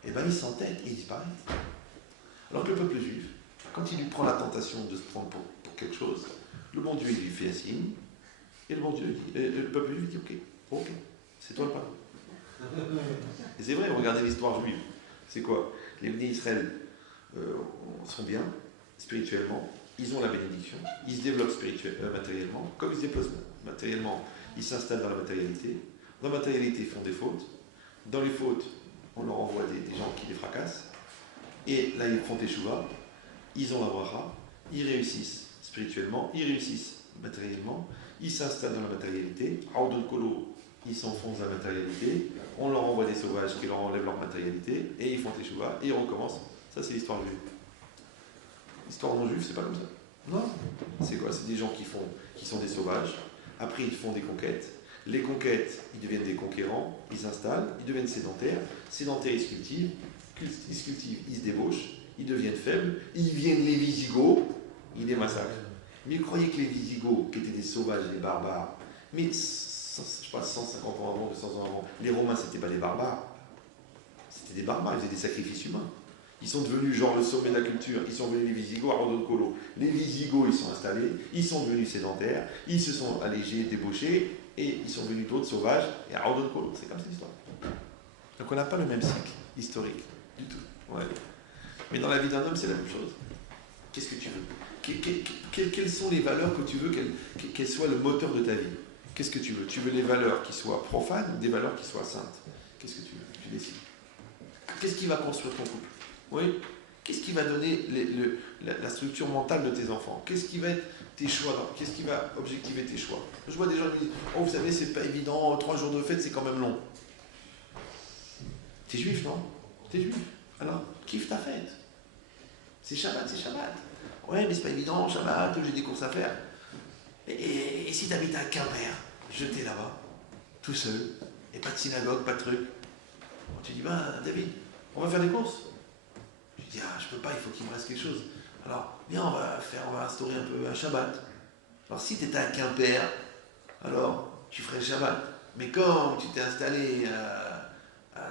Et bien il s'entête et il disparaît. Alors que le peuple juif, quand il lui prend la tentation de se prendre pour quelque chose, le bon Dieu il lui fait un signe, et le peuple juif dit ok, c'est toi le patron. Et c'est vrai, regardez l'histoire juive. C'est quoi? Les bénis Israël sont bien, spirituellement, ils ont la bénédiction, ils se développent matériellement, comme ils se déplacent matériellement, ils s'installent dans la matérialité. Dans la matérialité, ils font des fautes. Dans les fautes, on leur envoie des gens qui les fracassent. Et là, ils font teshuva, ils ont la bracha, ils réussissent spirituellement, ils réussissent matériellement, ils s'installent dans la matérialité. Aoudou Kolo, ils s'enfoncent dans la matérialité, on leur envoie des sauvages qui leur enlèvent leur matérialité, et ils font teshuva, et ils recommencent. Ça, c'est l'histoire juive. L'histoire non juive, c'est pas comme ça. Non. C'est quoi? C'est des gens qui sont des sauvages. Après, ils font des conquêtes. Les conquêtes, ils deviennent des conquérants, ils s'installent, ils deviennent sédentaires. Sédentaires, ils se cultivent, ils se débauchent, ils deviennent faibles, ils viennent les Visigoths, ils les massacrent. Mais ils croyaient que les Visigoths, qui étaient des sauvages, des barbares, mais je sais pas, 150 ans avant, 200 ans avant, les Romains, c'était pas des barbares. C'était des barbares, ils faisaient des sacrifices humains. Ils sont devenus genre le sommet de la culture. Ils sont devenus les Visigoths à Rodon Colo. Les Visigoths, ils sont installés, ils sont devenus sédentaires, ils se sont allégés, débauchés, et ils sont devenus d'autres sauvages, et à Rodon Colo. C'est comme cette histoire. Donc on n'a pas le même cycle historique, du tout. Ouais. Mais dans la vie d'un homme, c'est la même chose. Qu'est-ce que tu veux? Quelles sont les valeurs que tu veux qu'elles soient le moteur de ta vie? Qu'est-ce que tu veux? Tu veux les valeurs qui soient profanes ou des valeurs qui soient saintes? Qu'est-ce que tu veux? Tu décides. Qu'est-ce qui va construire ton couple? Oui. Qu'est-ce qui va donner la structure mentale de tes enfants? Qu'est-ce qui va être tes choix? Qu'est-ce qui va objectiver tes choix? Je vois des gens qui disent oh, vous savez, c'est pas évident, 3 jours de fête, c'est quand même long. T'es juif, non? T'es juif. Alors, kiffe ta fête. C'est Shabbat, c'est Shabbat. Ouais, mais c'est pas évident, Shabbat, j'ai des courses à faire. Et si t'habites à Quimper, jeté là-bas, tout seul, et pas de synagogue, pas de truc. Tu dis, David, on va faire des courses. Je dis, je peux pas, il faut qu'il me reste quelque chose. Alors, viens, on va instaurer un peu un Shabbat. Alors, si tu étais à Quimper, alors, tu ferais le Shabbat. Mais quand tu t'es installé,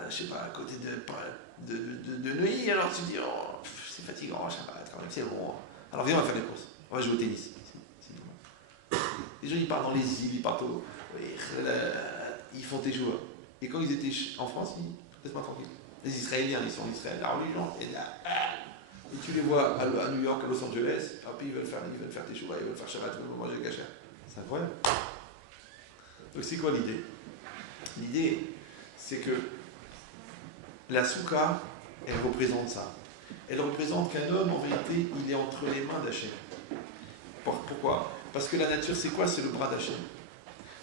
je sais pas, à côté de Neuilly, alors tu dis, oh, c'est fatigant, Shabbat, quand même, c'est bon. Alors, viens, on va faire des courses. On va jouer au tennis. Les gens, ils partent dans les îles, ils partent ils font tes jours. Et quand ils étaient en France, ils disent, laisse-moi tranquille. Les Israéliens, ils sont en Israël, la religion, et tu les vois à New York, à Los Angeles, et puis ils veulent faire tes choux, ils veulent faire Shabbat, ils veulent manger kasher. C'est incroyable. Donc c'est quoi l'idée? L'idée, c'est que la soukha, elle représente ça. Elle représente qu'un homme, en vérité, il est entre les mains d'Hachem. Pourquoi? Parce que la nature, c'est quoi? C'est le bras d'Hachem.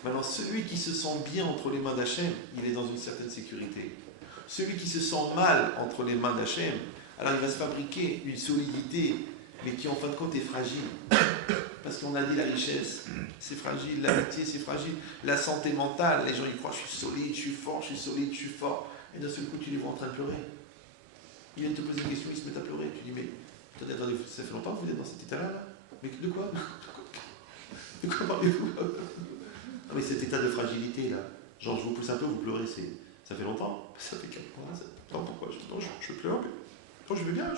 Maintenant, celui qui se sent bien entre les mains d'Hachem, il est dans une certaine sécurité. Celui qui se sent mal entre les mains d'Hachem, alors il va se fabriquer une solidité, mais qui en fin de compte est fragile. Parce qu'on a dit la richesse, c'est fragile, l'amitié, c'est fragile, la santé mentale, les gens ils croient je suis solide, je suis fort, je suis solide, je suis fort. Et d'un seul coup, tu les vois en train de pleurer. Ils viennent te poser une question, ils se mettent à pleurer. Tu dis, mais attendez, ça fait longtemps que vous êtes dans cet état-là là? Mais de quoi? De quoi parlez-vous? Non mais cet état de fragilité là, genre je vous pousse un peu, vous pleurez, ça fait longtemps? Ça fait 4 mois, non, pourquoi? Je pleure, mais quand je vais bien,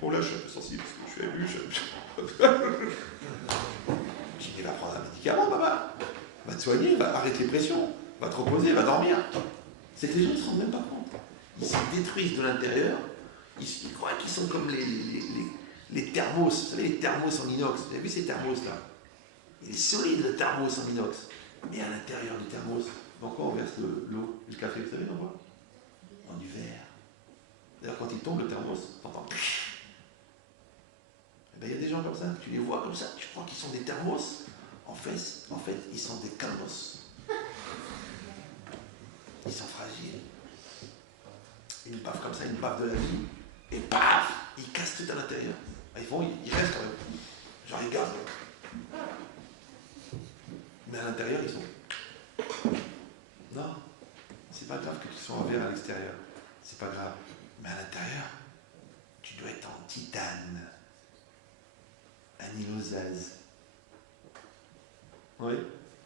bon là je suis un peu sensible parce que je suis ému, je dis, va prendre un médicament, papa, va te soigner, va arrêter les pressions, va te reposer, va dormir. C'est que les gens ne se rendent même pas compte. Ils se détruisent de l'intérieur, ils croient qu'ils sont comme les thermos, vous savez les thermos en inox, vous avez vu ces thermos là? Il est solide le thermos en inox, mais à l'intérieur du thermos, dans quoi on verse l'eau, le café, vous savez dans quoi? Dans du verre. D'ailleurs quand il tombe le thermos, t'entends. Eh bien il y a des gens comme ça, tu les vois comme ça, tu crois qu'ils sont des thermos, en fait ils sont des calmos. Ils sont fragiles. Une baffe comme ça, une baffe de la vie, et paf, ils cassent tout à l'intérieur. Ils restent quand même. Genre ils gardent. Mais à l'intérieur, ils sont. Non, c'est pas grave que tu sois en verre à l'extérieur. C'est pas grave. Mais à l'intérieur, tu dois être en titane. Un ilosaz. Oui,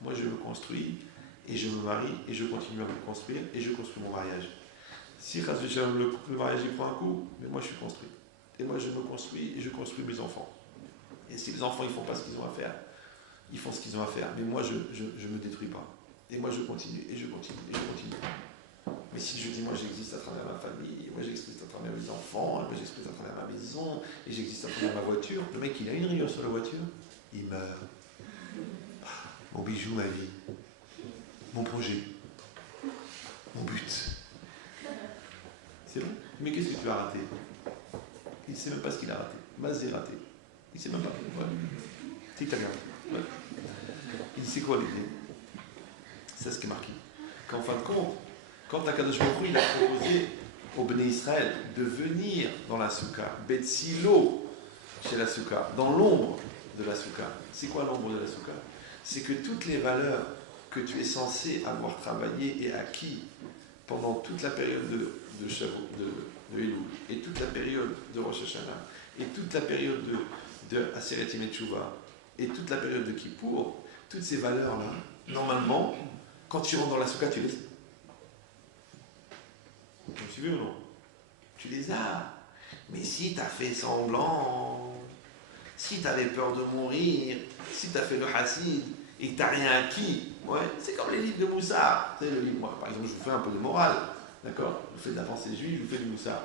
moi je me construis, et je me marie, et je continue à me construire, et je construis mon mariage. Si le mariage il prend un coup, mais moi je suis construit. Et moi je me construis et je construis mes enfants. Et si les enfants ils font pas ce qu'ils ont à faire, ils font ce qu'ils ont à faire. Mais moi je me détruis pas. Et moi je continue, et je continue, et je continue. Mais si je dis moi j'existe à travers ma famille, moi j'existe à travers mes enfants, moi j'existe à travers ma maison, et j'existe à travers ma voiture, le mec il a une rayure sur la voiture, il meurt. Mon bijou, ma vie, mon projet, mon but. C'est vrai. Mais qu'est-ce que tu as raté? Il ne sait même pas ce qu'il a raté. Mazé raté. Il ne sait même pas. Ouais. C'est italien. Ouais. Il dit c'est quoi l'idée? C'est ce qui est marqué. Qu'en fin de compte, quand Akadosh Baruch Hu, il a proposé au Béné Israël de venir dans la soukha, Betsilo chez la soukha, dans l'ombre de la soukha. C'est quoi l'ombre de la soukha? C'est que toutes les valeurs que tu es censé avoir travaillées et acquis pendant toute la période de Shavuot, de Elul, et toute la période de Rosh Hashanah, et toute la période de Aseret Yemei Teshuvah, et toute la période de Kippour, toutes ces valeurs-là, normalement, quand tu rentres dans la soukha, tu les as. Vous me suivez ou non? Tu les as. Mais si tu as fait semblant, si tu avais peur de mourir, si tu as fait le hassid, et que tu n'as rien acquis, ouais, c'est comme les livres de Moussard. Tu sais, le livre, moi, par exemple, je vous fais un peu de morale. D'accord? Je vous fais de la pensée juive, je vous fais du Moussard.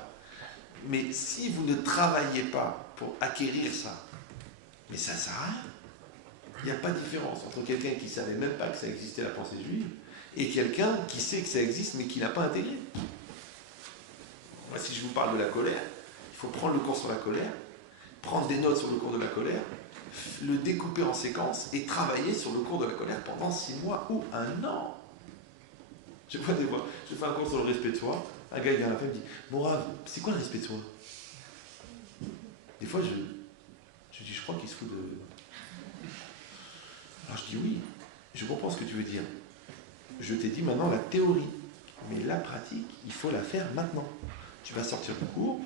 Mais si vous ne travaillez pas pour acquérir ça, mais ça ne sert à rien. Il n'y a pas de différence entre quelqu'un qui ne savait même pas que ça existait la pensée juive et quelqu'un qui sait que ça existe mais qui ne l'a pas intégré. Moi, si je vous parle de la colère, il faut prendre le cours sur la colère, prendre des notes sur le cours de la colère, le découper en séquences et travailler sur le cours de la colère pendant 6 mois ou 1 an. Je vois des fois, je fais un cours sur le respect de soi, un gars il vient à la fin et me dit « Mourav, c'est quoi le respect de soi ?» Des fois, je dis « Je crois qu'il se fout de... » Alors je dis « Oui, je comprends ce que tu veux dire. Je t'ai dit maintenant la théorie, mais la pratique, il faut la faire maintenant. Tu vas sortir du cours,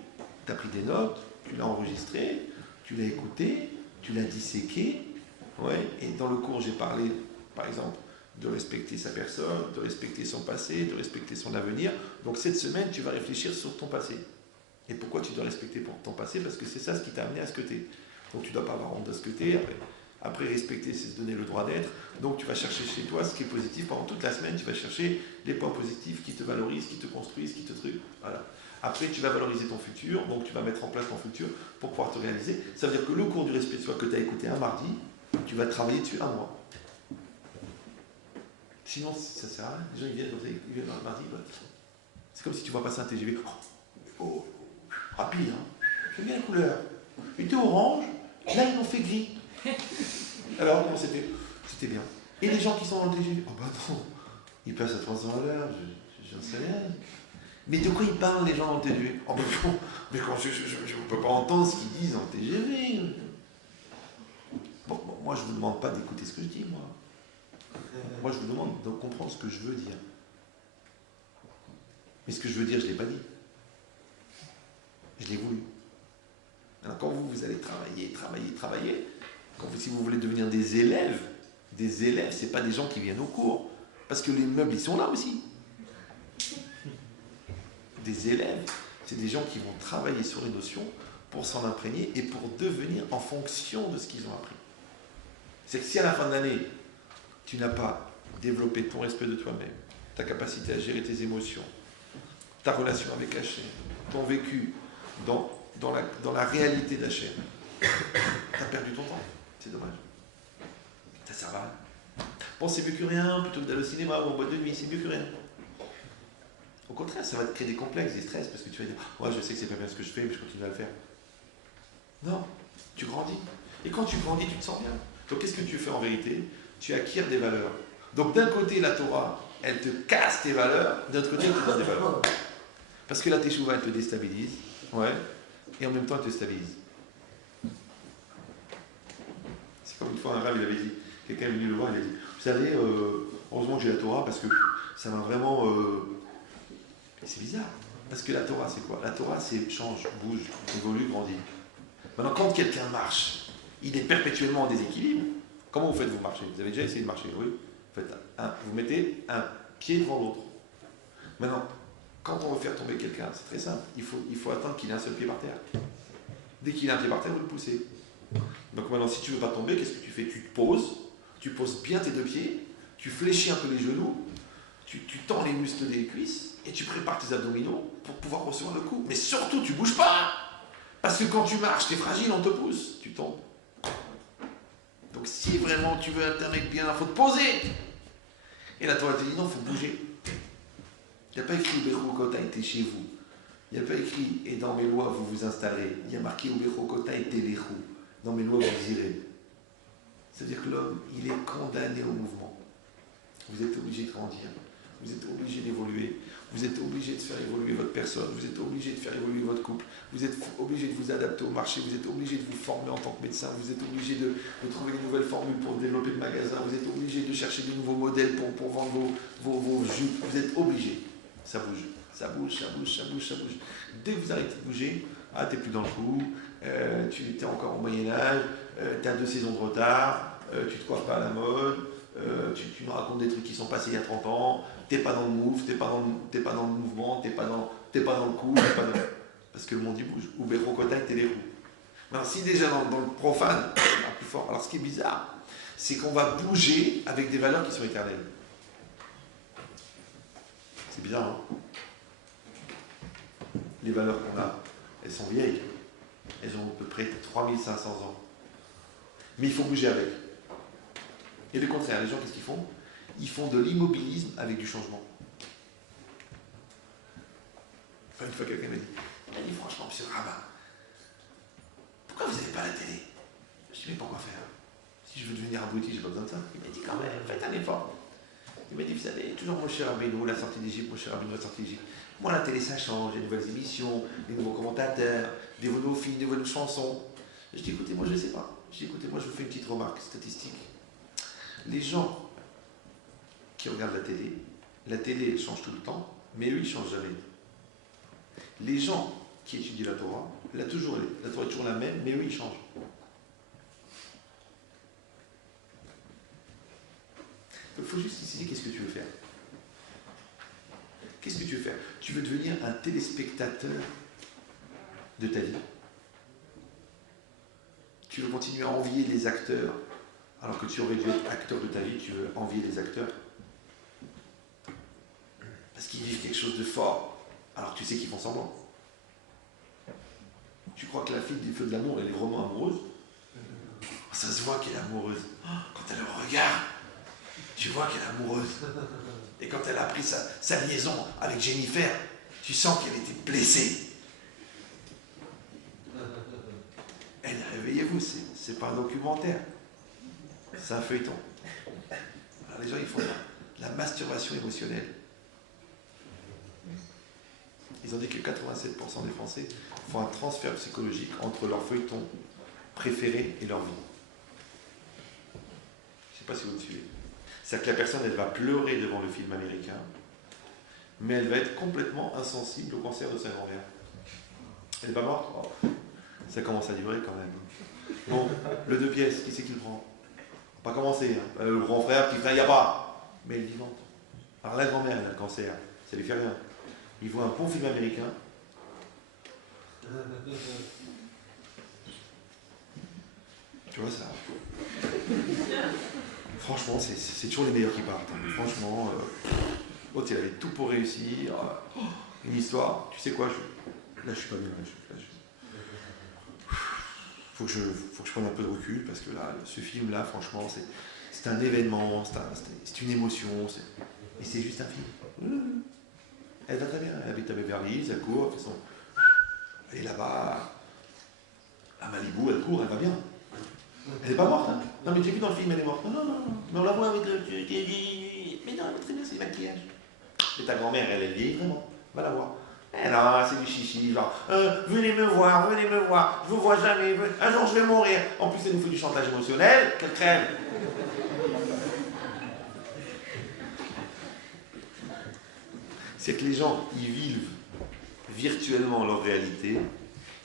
tu as pris des notes, tu l'as enregistré, tu l'as écouté, tu l'as disséqué, ouais, et dans le cours j'ai parlé, par exemple, de respecter sa personne, de respecter son passé, de respecter son avenir. Donc cette semaine, tu vas réfléchir sur ton passé. Et pourquoi tu dois respecter ton passé? Parce que c'est ça ce qui t'a amené à ce que tu es. Donc tu ne dois pas avoir honte de ce que tu es. Après, respecter, c'est se donner le droit d'être. Donc tu vas chercher chez toi ce qui est positif. Pendant toute la semaine, tu vas chercher les points positifs qui te valorisent, qui te construisent, qui te truquent. Voilà. Après, tu vas valoriser ton futur. Donc tu vas mettre en place ton futur pour pouvoir te réaliser. Ça veut dire que le cours du respect de soi que tu as écouté un mardi, tu vas travailler dessus un mois. Sinon, ça sert à rien. Les gens, ils viennent dans le mardi. Bah, c'est comme si tu vois passer un TGV. Oh, rapide, hein. J'aime bien la couleur. Il était orange, là, ils l'ont fait gris. Alors, comment c'était? C'était bien. Et les gens qui sont dans le TGV, oh bah non, ils passent à 300 à l'heure, j'en sais rien. Mais de quoi ils parlent, les gens dans le TGV? Oh bah non, mais quand je ne peux pas entendre ce qu'ils disent dans le TGV. Bon, moi, je ne vous demande pas d'écouter ce que je dis, moi. Moi, je vous demande de comprendre ce que je veux dire. Mais ce que je veux dire, je ne l'ai pas dit. Je l'ai voulu. Alors, quand vous allez travailler, si vous voulez devenir des élèves, ce n'est pas des gens qui viennent au cours. Parce que les meubles, ils sont là aussi. Des élèves, c'est des gens qui vont travailler sur les notions pour s'en imprégner et pour devenir en fonction de ce qu'ils ont appris. C'est que si à la fin de l'année, tu n'as pas développé ton respect de toi-même, ta capacité à gérer tes émotions, ta relation avec Hachem, ton vécu dans la réalité d'Hachem, tu as perdu ton temps. C'est dommage. Ça sert à rien. Bon, c'est mieux que rien, plutôt que d'aller au cinéma ou en boîte de nuit, c'est mieux que rien. Au contraire, ça va te créer des complexes, des stress, parce que tu vas dire, moi je sais que c'est pas bien ce que je fais, mais je continue à le faire. Non, tu grandis. Et quand tu grandis, tu te sens bien. Donc qu'est-ce que tu fais en vérité? Tu acquiers des valeurs. Donc d'un côté, la Torah, elle te casse tes valeurs, d'un autre côté, elle te donne des valeurs. Parce que la Teshuvah, elle te déstabilise, ouais, et en même temps, elle te stabilise. C'est comme une fois un rabbin, il avait dit, quelqu'un est venu le voir, il a dit, vous savez, heureusement que j'ai la Torah, parce que ça m'a vraiment... C'est bizarre, parce que la Torah, c'est quoi? La Torah, c'est change, bouge, évolue, grandit. Maintenant, quand quelqu'un marche, il est perpétuellement en déséquilibre. Comment vous faites, vous marcher? Vous avez déjà essayé de marcher? Oui. Vous mettez un pied devant l'autre. Maintenant, quand on veut faire tomber quelqu'un, c'est très simple. Il faut attendre qu'il ait un seul pied par terre. Dès qu'il a un pied par terre, vous le poussez. Donc maintenant, si tu ne veux pas tomber, qu'est-ce que tu fais? Tu poses bien tes deux pieds, tu fléchis un peu les genoux, tu tends les muscles des cuisses, et tu prépares tes abdominaux pour pouvoir recevoir le coup. Mais surtout, tu ne bouges pas. Parce que quand tu marches, tu es fragile, on te pousse, tu tombes. Donc si vraiment tu veux être un mec bien, il faut te poser. Et la Torah te dit non, il faut bouger. Il n'y a pas écrit Ubechokota était chez vous. Il n'y a pas écrit et dans mes lois vous vous installez. Il y a marqué Ubechokota était les roues. Dans mes lois vous irez. C'est-à-dire que l'homme, il est condamné au mouvement. Vous êtes obligé de grandir. Vous êtes obligé d'évoluer. Vous êtes obligé de faire évoluer votre personne. Vous êtes obligé de faire évoluer votre couple. Vous êtes obligé de vous adapter au marché. Vous êtes obligé de vous former en tant que médecin. Vous êtes obligé de trouver de nouvelles formules pour développer le magasin. Vous êtes obligé de chercher de nouveaux modèles pour vendre vos jupes. Vous êtes obligé. Ça bouge. Ça bouge, ça bouge, ça bouge, ça bouge. Dès que vous arrêtez de bouger, tu n'es plus dans le coup. Tu es encore au Moyen-Âge. Tu as 2 saisons de retard. Tu ne te coiffes pas à la mode. Tu nous racontes des trucs qui sont passés il y a 30 ans. T'es pas dans le move, t'es pas dans le mouvement, t'es pas dans le coup, parce que le monde y bouge. Ou Bechokota et les roues. Alors si déjà dans le profane, c'est plus fort. Alors ce qui est bizarre, c'est qu'on va bouger avec des valeurs qui sont éternelles. C'est bizarre, hein? Les valeurs qu'on a, elles sont vieilles. Elles ont à peu près 3500 ans. Mais il faut bouger avec. Et le contraire, les gens, qu'est-ce qu'ils font? Ils font de l'immobilisme avec du changement. Enfin, une fois, quelqu'un m'a dit franchement, monsieur le rabbin, pourquoi vous n'avez pas la télé? Je dis, mais pourquoi faire? Si je veux devenir abruti, j'ai pas besoin de ça. Il m'a dit, quand même, faites un effort. Il m'a dit, vous savez, toujours mon cher Rabbeinu, la sortie d'Égypte, mon cher Rabbeinu, la sortie d'Égypte. Moi, la télé, ça change, il y a de nouvelles émissions, des nouveaux commentateurs, des nouveaux films, des nouvelles chansons. Je dis, écoutez, moi, je ne sais pas. Je dis, écoutez, moi, je vous fais une petite remarque statistique. Les gens qui regardent la télé elle change tout le temps, mais eux ils ne changent jamais. Les gens qui étudient la Torah, la Torah est toujours la même, mais eux ils changent. Il faut juste décider qu'est-ce que tu veux faire. Qu'est-ce que tu veux faire? Tu veux devenir un téléspectateur de ta vie. Tu veux continuer à envier les acteurs, alors que tu aurais dû être acteur de ta vie, tu veux envier les acteurs. Parce qu'ils vivent quelque chose de fort, alors que tu sais qu'ils font semblant. Tu crois que la fille des feux de l'amour, elle est vraiment amoureuse? Ça se voit qu'elle est amoureuse. Quand elle le regarde, tu vois qu'elle est amoureuse. Et quand elle a appris sa liaison avec Jennifer, tu sens qu'elle était blessée. Elle, réveillez-vous, c'est pas un documentaire. C'est un feuilleton. Alors les gens, ils font la masturbation émotionnelle. Ils ont dit que 87% des Français font un transfert psychologique entre leur feuilleton préféré et leur vie. Je ne sais pas si vous me suivez. C'est-à-dire que la personne, elle va pleurer devant le film américain, mais elle va être complètement insensible au cancer de sa grand-mère. Elle n'est pas morte? Oh, ça commence à durer quand même. Bon, le 2 pièces, qui c'est qui le prend? On va pas commencer. Hein. Le grand frère, petit frère, il n'y a pas. Mais elle est vivante. Alors la grand-mère, elle a le cancer, ça lui fait rien. Il voit un bon film américain. Tu vois ça? Franchement, c'est toujours les meilleurs qui partent. Hein. Franchement, l'autre, il avait tout pour réussir. Une histoire. Tu sais quoi? Là, je suis pas bien. Faut que je prenne un peu de recul parce que là, ce film-là, franchement, c'est un événement, c'est une émotion. Et c'est juste un film. Elle va très bien. Elle habite à Beverly Hills, elle court. Elle est là-bas, à Malibu, elle court, elle va bien. Elle n'est pas morte, hein. Non, mais tu as vu dans le film, elle est morte. Non. Mais on la voit avec le... Mais non, elle est très bien, c'est du maquillage. Et ta grand-mère, elle est vieille, vraiment. Va la voir. Eh non, c'est du chichi, genre, venez me voir, je vous vois jamais, un jour je vais mourir. En plus, elle nous fait du chantage émotionnel, qu'elle crève. C'est que les gens, ils vivent virtuellement leur réalité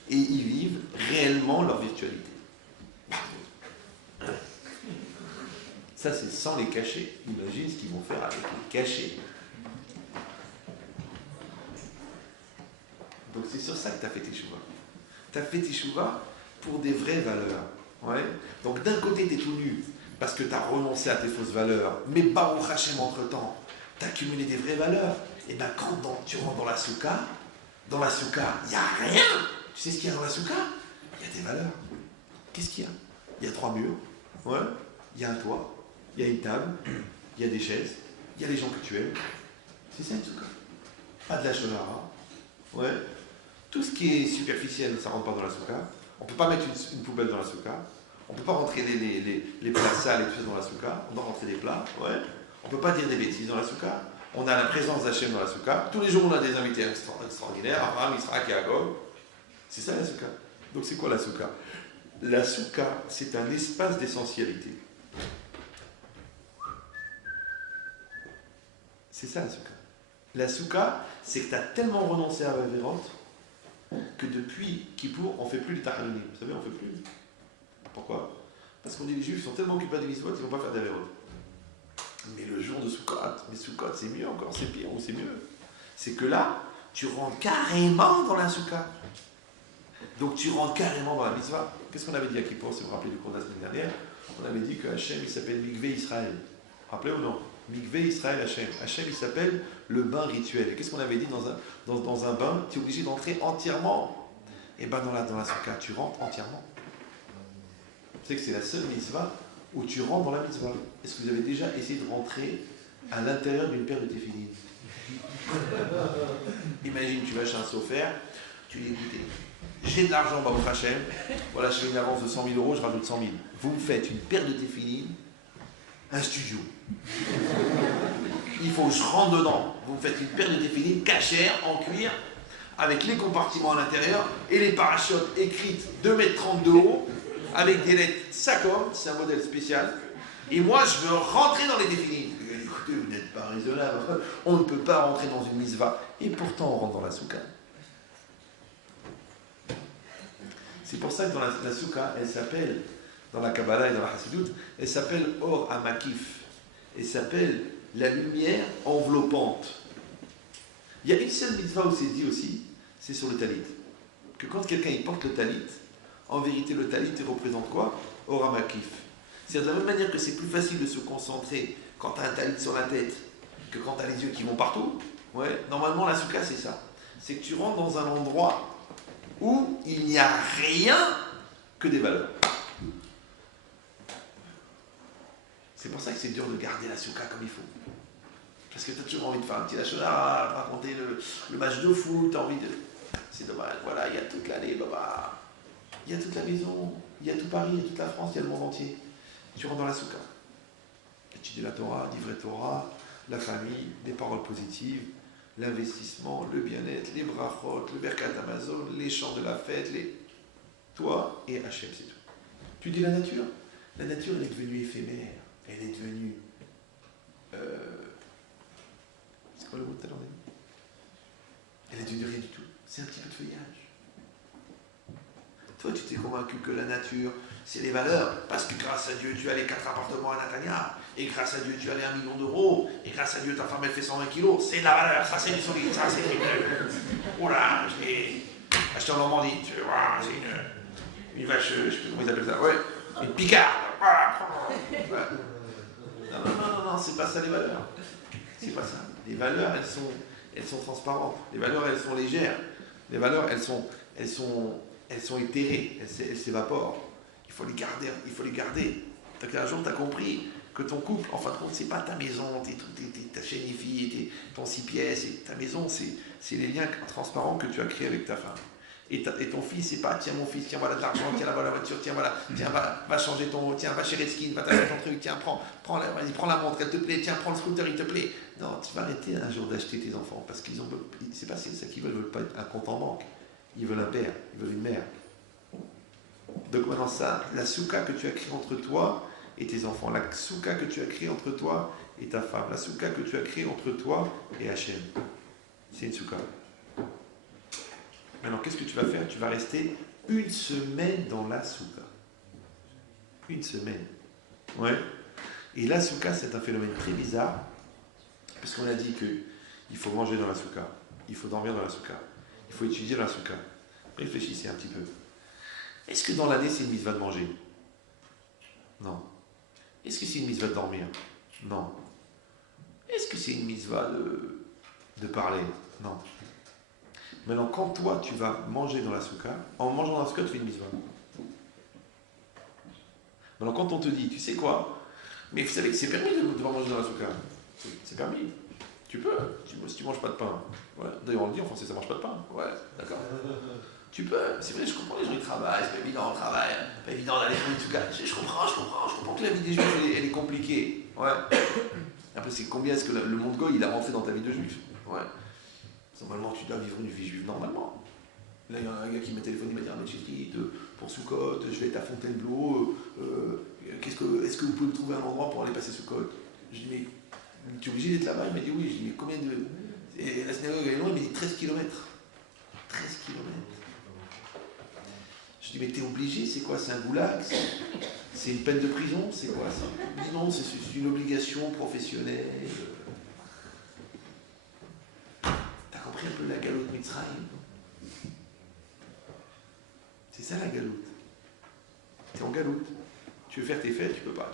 et ils vivent réellement leur virtualité. Ça, c'est sans les cachets. Imagine ce qu'ils vont faire avec les cachets. Donc c'est sur ça que tu as fait tes chouvas. Tu as fait tes chouvas pour des vraies valeurs. Ouais. Donc d'un côté, tu es tout nu parce que tu as renoncé à tes fausses valeurs, mais Baruch Hashem, entre-temps, tu as accumulé des vraies valeurs. Et bien quand tu rentres dans la soukha, il n'y a rien. Tu sais ce qu'il y a dans la soukha? Il y a des valeurs. Qu'est-ce qu'il y a? Il y a 3 murs, ouais. Il y a un toit, il y a une table, il y a des chaises, il y a les gens que tu aimes. C'est ça une soukha. Pas de la shonara, ouais. Tout ce qui est superficiel, ça ne rentre pas dans la soukha. On ne peut pas mettre une poubelle dans la soukha. On ne peut pas rentrer les plats sales et tout ça dans la soukha. On doit rentrer des plats, ouais. On ne peut pas dire des bêtises dans la soukha. On a la présence d'Hachem dans la soukha. Tous les jours, on a des invités extraordinaires. Abraham, Israël, Yaakov. C'est ça la soukha. Donc c'est quoi la soukha? La soukha, c'est un espace d'essentialité. C'est ça la soukha. La soukha, c'est que tu as tellement renoncé à la révérence que depuis Kippour, on ne fait plus les tahanunim. Vous savez, on ne fait plus. Pourquoi? Parce qu'on dit les juifs sont tellement occupés des mitzvot, ils ne vont pas faire des révérence. Mais le jour de Sukkot, c'est mieux encore, c'est pire ou c'est mieux. C'est que là, tu rentres carrément dans la soukha. Donc tu rentres carrément dans la mitzvah. Qu'est-ce qu'on avait dit à Kippour, si vous vous rappelez du cours de la semaine dernière? On avait dit que Hachem, il s'appelle Mikvé Israël. Vous vous rappelez ou non? Mikvé Israël Hachem. Hachem, il s'appelle le bain rituel. Et qu'est-ce qu'on avait dit dans un bain? Tu es obligé d'entrer entièrement. Et bien dans la soukha, tu rentres entièrement. Tu sais que c'est la seule mitzvah où tu rentres dans la mitzvah. Est-ce que vous avez déjà essayé de rentrer à l'intérieur d'une paire de téphilines? Imagine, tu vas chez un sophère, tu dis écoutez, j'ai de l'argent, Baruch Hashem, voilà, je fais une avance de 100 000 euros, je rajoute 100 000. Vous me faites une paire de téphilines, un studio. Il faut que je rentre dedans. Vous me faites une paire de téphilines cachère, en cuir, avec les compartiments à l'intérieur et les parachutes écrites 2,30 m de haut, avec des lettres SACOM, c'est un modèle spécial. Et moi, je veux rentrer dans les téphilines. Écoutez, vous n'êtes pas raisonnable. On ne peut pas rentrer dans une mitzvah. Et pourtant, on rentre dans la soukha. C'est pour ça que dans la soukha, elle s'appelle, dans la Kabbalah et dans la Hassidut, elle s'appelle Or Amakif. Elle s'appelle la lumière enveloppante. Il y a une seule mitzvah où c'est dit aussi, c'est sur le talit. Que quand quelqu'un il porte le talit, en vérité le talit il représente quoi? Or Amakif. C'est-à-dire de la même manière que c'est plus facile de se concentrer quand tu as un talit sur la tête que quand tu as les yeux qui vont partout. Ouais, normalement la soukha c'est ça. C'est que tu rentres dans un endroit où il n'y a rien que des valeurs. C'est pour ça que c'est dur de garder la souka comme il faut. Parce que tu as toujours envie de faire un petit lachonard, de raconter le match de foot, tu as envie de... C'est dommage, voilà, il y a toute l'année, baba. Il y a toute la maison, il y a tout Paris, il y a toute la France, il y a le monde entier. Tu rentres dans la souka. Étudier la Torah, livrer Torah, la famille, des paroles positives, l'investissement, le bien-être, les brachot, le Berkat Amazon, les chants de la fête, toi et Hachem, c'est tout. Tu dis la nature elle est devenue éphémère, elle est devenue... C'est quoi le mot de talent? Elle est devenue rien du tout, c'est un petit peu de feuillage. Toi, tu t'es convaincu que la nature, c'est les valeurs, parce que grâce à Dieu, tu as les 4 appartements à Natania, et grâce à Dieu, tu as les 1 million d'euros, et grâce à Dieu, ta femme, elle fait 120 kilos, c'est de la valeur, ça c'est du solide, ça c'est... Oh là, je l'ai acheté en Normandie, tu vois, c'est une vache, je sais plus comment ils appellent ça, ouais, une picarde, ouais. Non, c'est pas ça les valeurs, c'est pas ça. Les valeurs, elles sont transparentes, les valeurs, elles sont légères, les valeurs, elles sont éthérées, elles s'évaporent. Il faut les garder. Un jour, tu as compris que ton couple, en fin de compte, c'est pas ta maison, ta chaîne IFI, ton 6 pièces, ta maison, c'est les liens transparents que tu as créés avec ta femme. Et ton fils, c'est pas, tiens mon fils, tiens voilà de l'argent, tiens là-bas la voiture, tiens voilà, tiens va changer va chez Redskin, va t'acheter ton truc, tiens prends la montre, elle te plaît, tiens prends le scooter, il te plaît. Non, tu vas arrêter un jour d'acheter tes enfants, parce qu'ils ont, c'est pas ça qu'ils veulent pas être un compte en banque. Ils veulent un père, ils veulent une mère. Donc maintenant ça, la souka que tu as créée entre toi et tes enfants, la souka que tu as créée entre toi et ta femme, la souka que tu as créée entre toi et Hachem, c'est une souka. Maintenant, qu'est-ce que tu vas faire? Tu vas rester 1 semaine dans la souka. 1 semaine. Ouais. Et la souka, c'est un phénomène très bizarre, parce qu'on a dit qu'il faut manger dans la souka, il faut dormir dans la souka, il faut étudier dans la souka. Réfléchissez un petit peu. Est-ce que dans l'année, c'est une mitzvah de manger? Non. Est-ce que c'est une mitzvah de dormir? Non. Est-ce que c'est une mitzvah de parler? Non. Maintenant, quand toi, tu vas manger dans la souka, en mangeant dans la souka, tu fais une mitzvah. Maintenant, quand on te dit, tu sais quoi? Mais vous savez que c'est permis de devoir manger dans la souka. C'est permis. Tu peux, si tu manges pas de pain. Ouais. D'ailleurs, on le dit en français, ça mange pas de pain. Ouais, d'accord. Tu peux, c'est vrai, je comprends, les gens ils travaillent, c'est pas évident, on travaille, pas évident d'aller faire une souka. Je comprends que la vie des juifs, elle est compliquée. Ouais. Après, c'est combien est-ce que le monde goy, il a rentré dans ta vie de juif? Ouais. Normalement, tu dois vivre une vie juive normalement. Là, il y a un gars qui m'a téléphoné, il m'a dit, ah, mais Chitrit, pour Soukot, je vais être à Fontainebleau, est-ce que vous pouvez me trouver un endroit pour aller passer Soukot? Je dis, mais tu es obligé d'être là-bas? Il m'a dit, oui. Je dis, mais combien de... Et la synagogue est loin, il m'a dit 13 km. 13 km. Je dis, mais t'es obligé, c'est quoi? C'est un goulag? C'est une peine de prison? C'est quoi ça? Il dit, non, c'est une obligation professionnelle. T'as compris un peu la galoute Mitzrayim? C'est ça la galoute. T'es en galoute. Tu veux faire tes fêtes, tu peux pas.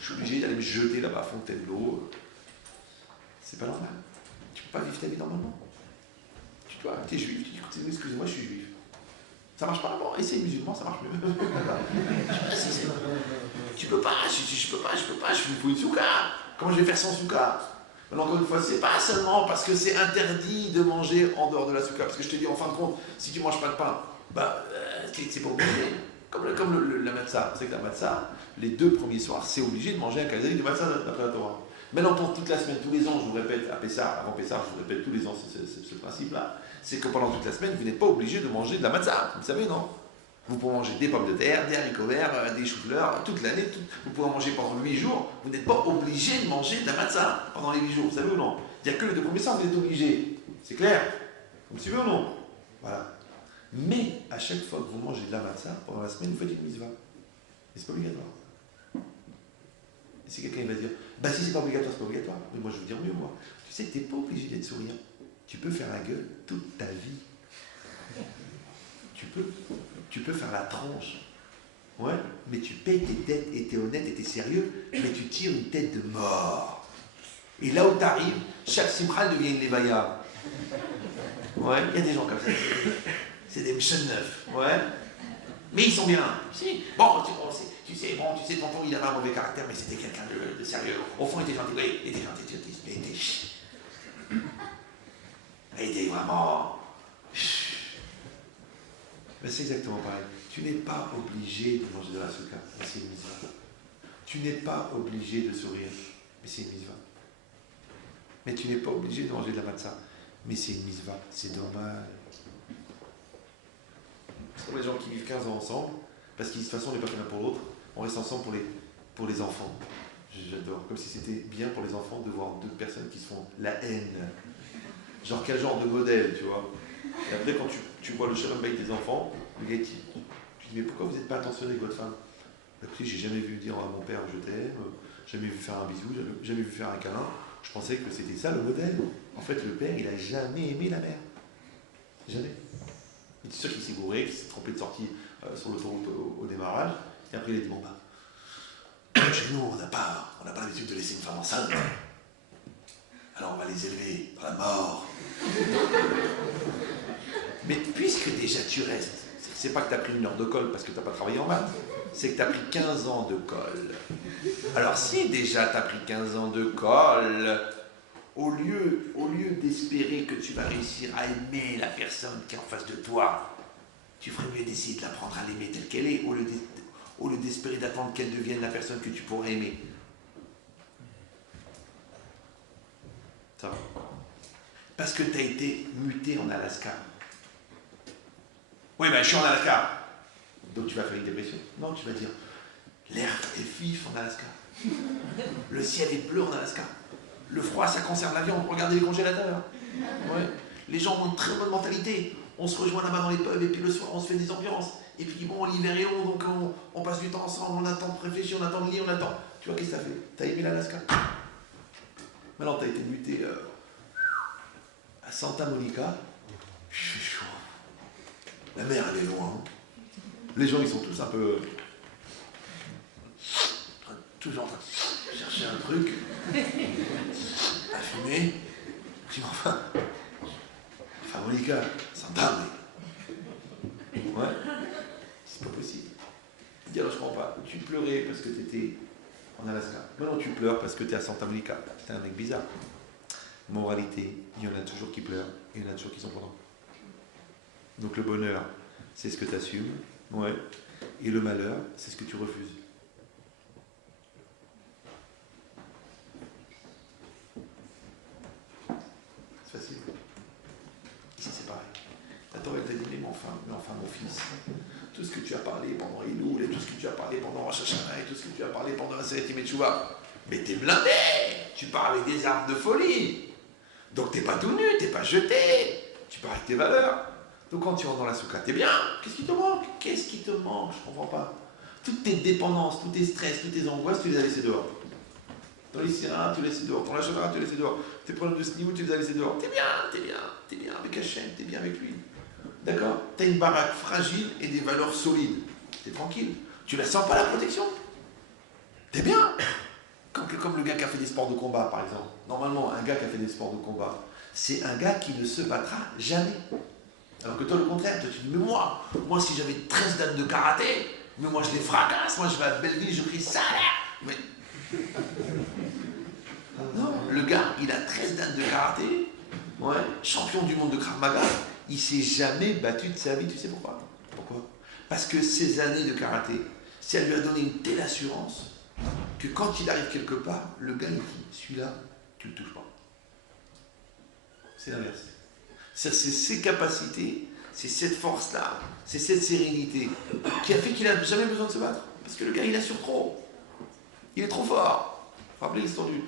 Je suis obligé d'aller me jeter là-bas à Fontainebleau. C'est pas normal. Tu peux pas vivre ta vie normalement. Tu dois, t'es juif, tu dis, écoutez, excusez-moi, je suis juif. Ça marche pas? Bon, essaye musulman, ça marche mieux. Tu peux pas, je peux pas, je me fous une souka. Comment je vais faire sans souka? Alors, encore une fois, c'est pas seulement parce que c'est interdit de manger en dehors de la souka. Parce que je te dis, en fin de compte, si tu manges pas de pain, c'est pas obligé. Comme la matzah. Vous savez que la matzah, les 2 premiers soirs, c'est obligé de manger un kazalik de matzah d'après la Torah. Maintenant, pour toute la semaine, tous les ans, je vous répète, à Pessah, avant Pessah, je vous répète tous les ans ce principe-là, c'est que pendant toute la semaine, vous n'êtes pas obligé de manger de la matzah. Vous le savez, non? Vous pouvez manger des pommes de terre, des haricots verts, des choux-fleurs, toute l'année. Vous pouvez en manger pendant 8 jours. Vous n'êtes pas obligé de manger de la matzah pendant les 8 jours. Vous savez ou non? Il n'y a que les 2 premiers soirs, vous êtes obligé. C'est clair? Vous me suivez ou non? Voilà. Mais à chaque fois que vous mangez de la matzah, pendant la semaine, vous faites une mitzvah. Et c'est pas obligatoire. Et si quelqu'un va dire, bah si c'est pas obligatoire, c'est pas obligatoire. Mais moi je veux dire mieux, moi. Tu sais que tu n'es pas obligé d'être souriant. Tu peux faire la gueule toute ta vie. Tu peux faire la tronche. Ouais, mais tu payes tes dettes et tu es honnête et tu es sérieux, mais tu tires une tête de mort. Et là où tu arrives, chaque simcha devient une levaya. Ouais, il y a des gens comme ça. C'est des mchen neufs. Ouais. Mais ils sont bien. Si. Bon, tu sais, tonton, il avait un mauvais caractère, mais c'était quelqu'un de sérieux. Au fond, il était gentil. Oui, il était gentil, mais il était chut. Il était vraiment chut. Mais c'est exactement pareil. Tu n'es pas obligé de manger de la souka, mais c'est une mitzvah. Tu n'es pas obligé de sourire, mais c'est une mitzvah. Mais tu n'es pas obligé de manger de la matzah, mais c'est une mitzvah. C'est dommage. C'est comme les gens qui vivent 15 ans ensemble, parce que de toute façon on n'est pas fait l'un pour l'autre, on reste ensemble pour les enfants. J'adore, comme si c'était bien pour les enfants de voir deux personnes qui se font la haine. Genre quel genre de modèle, tu vois. Et après quand tu vois le shalom bayit des enfants, le gars tu dis mais pourquoi vous n'êtes pas attentionné avec votre femme? Écoutez, j'ai jamais vu dire à mon père je t'aime, jamais vu faire un bisou, jamais vu faire un câlin. Je pensais que c'était ça le modèle. En fait le père il a jamais aimé la mère. Jamais. Il est sûr qu'il s'est gouré, qu'il s'est trompé de sortie sur l'autoroute au démarrage. Et après, il a dit, bon, chez nous, on n'a pas l'habitude de laisser une femme enceinte. Alors, on va les élever dans la mort. Mais puisque déjà tu restes, c'est pas que tu as pris une heure de colle parce que tu n'as pas travaillé en maths, c'est que tu as pris 15 ans de colle. Alors, si déjà tu as pris 15 ans de colle, au lieu d'espérer que tu vas réussir à aimer la personne qui est en face de toi, tu ferais mieux d'essayer de l'apprendre à l'aimer telle qu'elle est, au lieu d'espérer d'attendre qu'elle devienne la personne que tu pourrais aimer. Ça va. Parce que tu as été muté en Alaska. Oui, ben je suis en Alaska. Donc tu vas faire une dépression. Non, tu vas dire, l'air est vif en Alaska. Le ciel est bleu en Alaska. Le froid, ça conserve la viande. Regardez les congélateurs. Ouais. Les gens ont une très bonne mentalité. On se rejoint là-bas dans les pubs et puis le soir, on se fait des ambiances. Et puis bon, l'hiver est long, donc on passe du temps ensemble, on attend de réfléchir, on attend de lire, on attend. Tu vois, qu'est-ce que ça fait? T'as aimé l'Alaska? Maintenant, t'as été muté à Santa Monica. Il fait chaud. La mer, elle est loin. Les gens, ils sont tous un peu... toujours en train de chercher un truc à fumer. Je dis, enfin, Monica, Santa Monica. Ouais, c'est pas possible. Il dit alors je comprends pas. Tu pleurais parce que tu étais en Alaska. Maintenant tu pleures parce que tu es à Santa Monica. C'est un mec bizarre. Moralité, il y en a toujours qui pleurent, et il y en a toujours qui sont contents. Donc le bonheur, c'est ce que tu assumes. Ouais. Et le malheur, c'est ce que tu refuses. C'est facile. Ici c'est pareil. La Torah t'a dit, mais enfin mon fils, tout ce que tu as parlé pendant Elul, et tout ce que tu as parlé pendant Rosh Hashanah, et tout ce que tu as parlé pendant la Seret Yom Teshuvah, mais t'es blindé, tu parles avec des armes de folie. Donc t'es pas tout nu, t'es pas jeté, tu parles avec tes valeurs. Donc quand tu rentres dans la soukha, t'es bien. Qu'est-ce qui te manque? Qu'est-ce qui te manque? Je comprends pas. Toutes tes dépendances, tous tes stress, toutes tes angoisses, tu les as laissées dehors. Dans les sirah, tu les as laissées dehors. Dans la Shabbat, tu les as laissées dehors. Tes problèmes de sniou, tu les as laissés dehors. T'es bien avec Hachem, t'es bien avec lui. D'accord? T'as une baraque fragile et des valeurs solides. T'es tranquille. Tu la sens pas la protection? T'es bien. Comme le gars qui a fait des sports de combat, par exemple. Normalement, un gars qui a fait des sports de combat, c'est un gars qui ne se battra jamais. Alors que toi, le contraire, toi, tu dis, mais moi, si j'avais 13 dates de karaté, mais moi, je les fracasse, moi, je vais à Belleville, je crie ça, mais... Non, le gars, il a 13 dates de karaté, ouais, champion du monde de Krav Maga, il s'est jamais battu de sa vie, tu sais pourquoi? Pourquoi? Parce que ces années de karaté, ça lui a donné une telle assurance que quand il arrive quelque part, le gars, il dit, celui-là, tu le touches pas. C'est l'inverse. C'est ces capacités, c'est cette force-là, c'est cette sérénité qui a fait qu'il n'a jamais besoin de se battre. Parce que le gars, il assure trop. Il est trop fort. Vous vous rappelez l'histoire du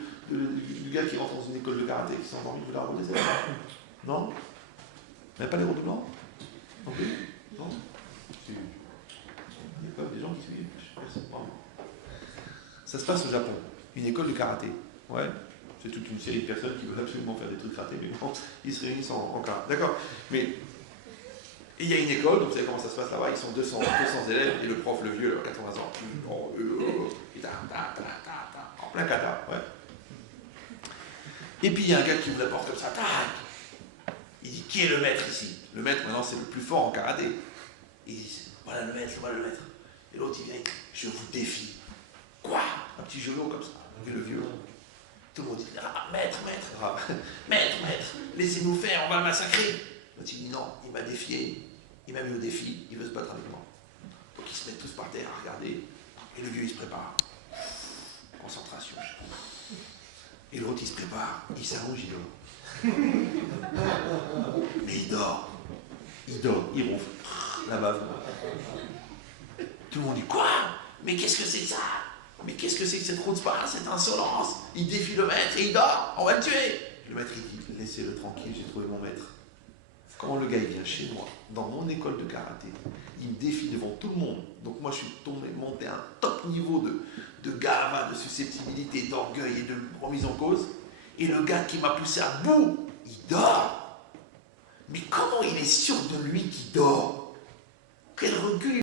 gars qui rentre dans une école de karaté qui s'est endormi, vous la raconter ça? Non? Vous n'avez pas les ronds blancs? Non plus? Non? Il y a quand même des gens qui suivent. Ça se passe au Japon. Une école de karaté. Ouais. C'est toute une série de personnes qui veulent absolument faire des trucs ratés, mais bon, ils se réunissent en karaté. D'accord? Mais il y a une école, donc vous savez comment ça se passe là-bas, ils sont 200 élèves, et le prof, le vieux, 80 ans, en plein kata, ouais. Et puis il y a un gars qui ouvre la porte comme ça, tac. Il dit, qui est le maître ici? Le maître, maintenant, c'est le plus fort en karaté. Il dit, voilà à le mettre, le maître. Et l'autre, il vient, je vous défie. Quoi? Un petit genou comme ça, et le vieux. Tout le monde dit, maître, laissez-nous faire, on va le massacrer. L'autre, il dit, non, il m'a défié, il m'a mis au défi, il veut se battre avec moi. Donc ils se mettent tous par terre à regarder, et le vieux, il se prépare. Concentration. Et l'autre, il se prépare, il s'allonge, il dort. Mais il dort, il ronfle, la bave. Tout le monde dit, quoi? Mais qu'est-ce que c'est que ça? Mais qu'est-ce que c'est que cette chutzpah, cette insolence? Il défie le maître et il dort, on va le tuer. Le maître, il dit, laissez-le tranquille, j'ai trouvé mon maître. Quand le gars, il vient chez moi, dans mon école de karaté, il me défie devant tout le monde. Donc moi, je suis monté à un top niveau de gava, de susceptibilité, d'orgueil et de remise en cause. Et le gars qui m'a poussé à bout, il dort. Mais comment il est sûr de lui qu'il dort? Quel recul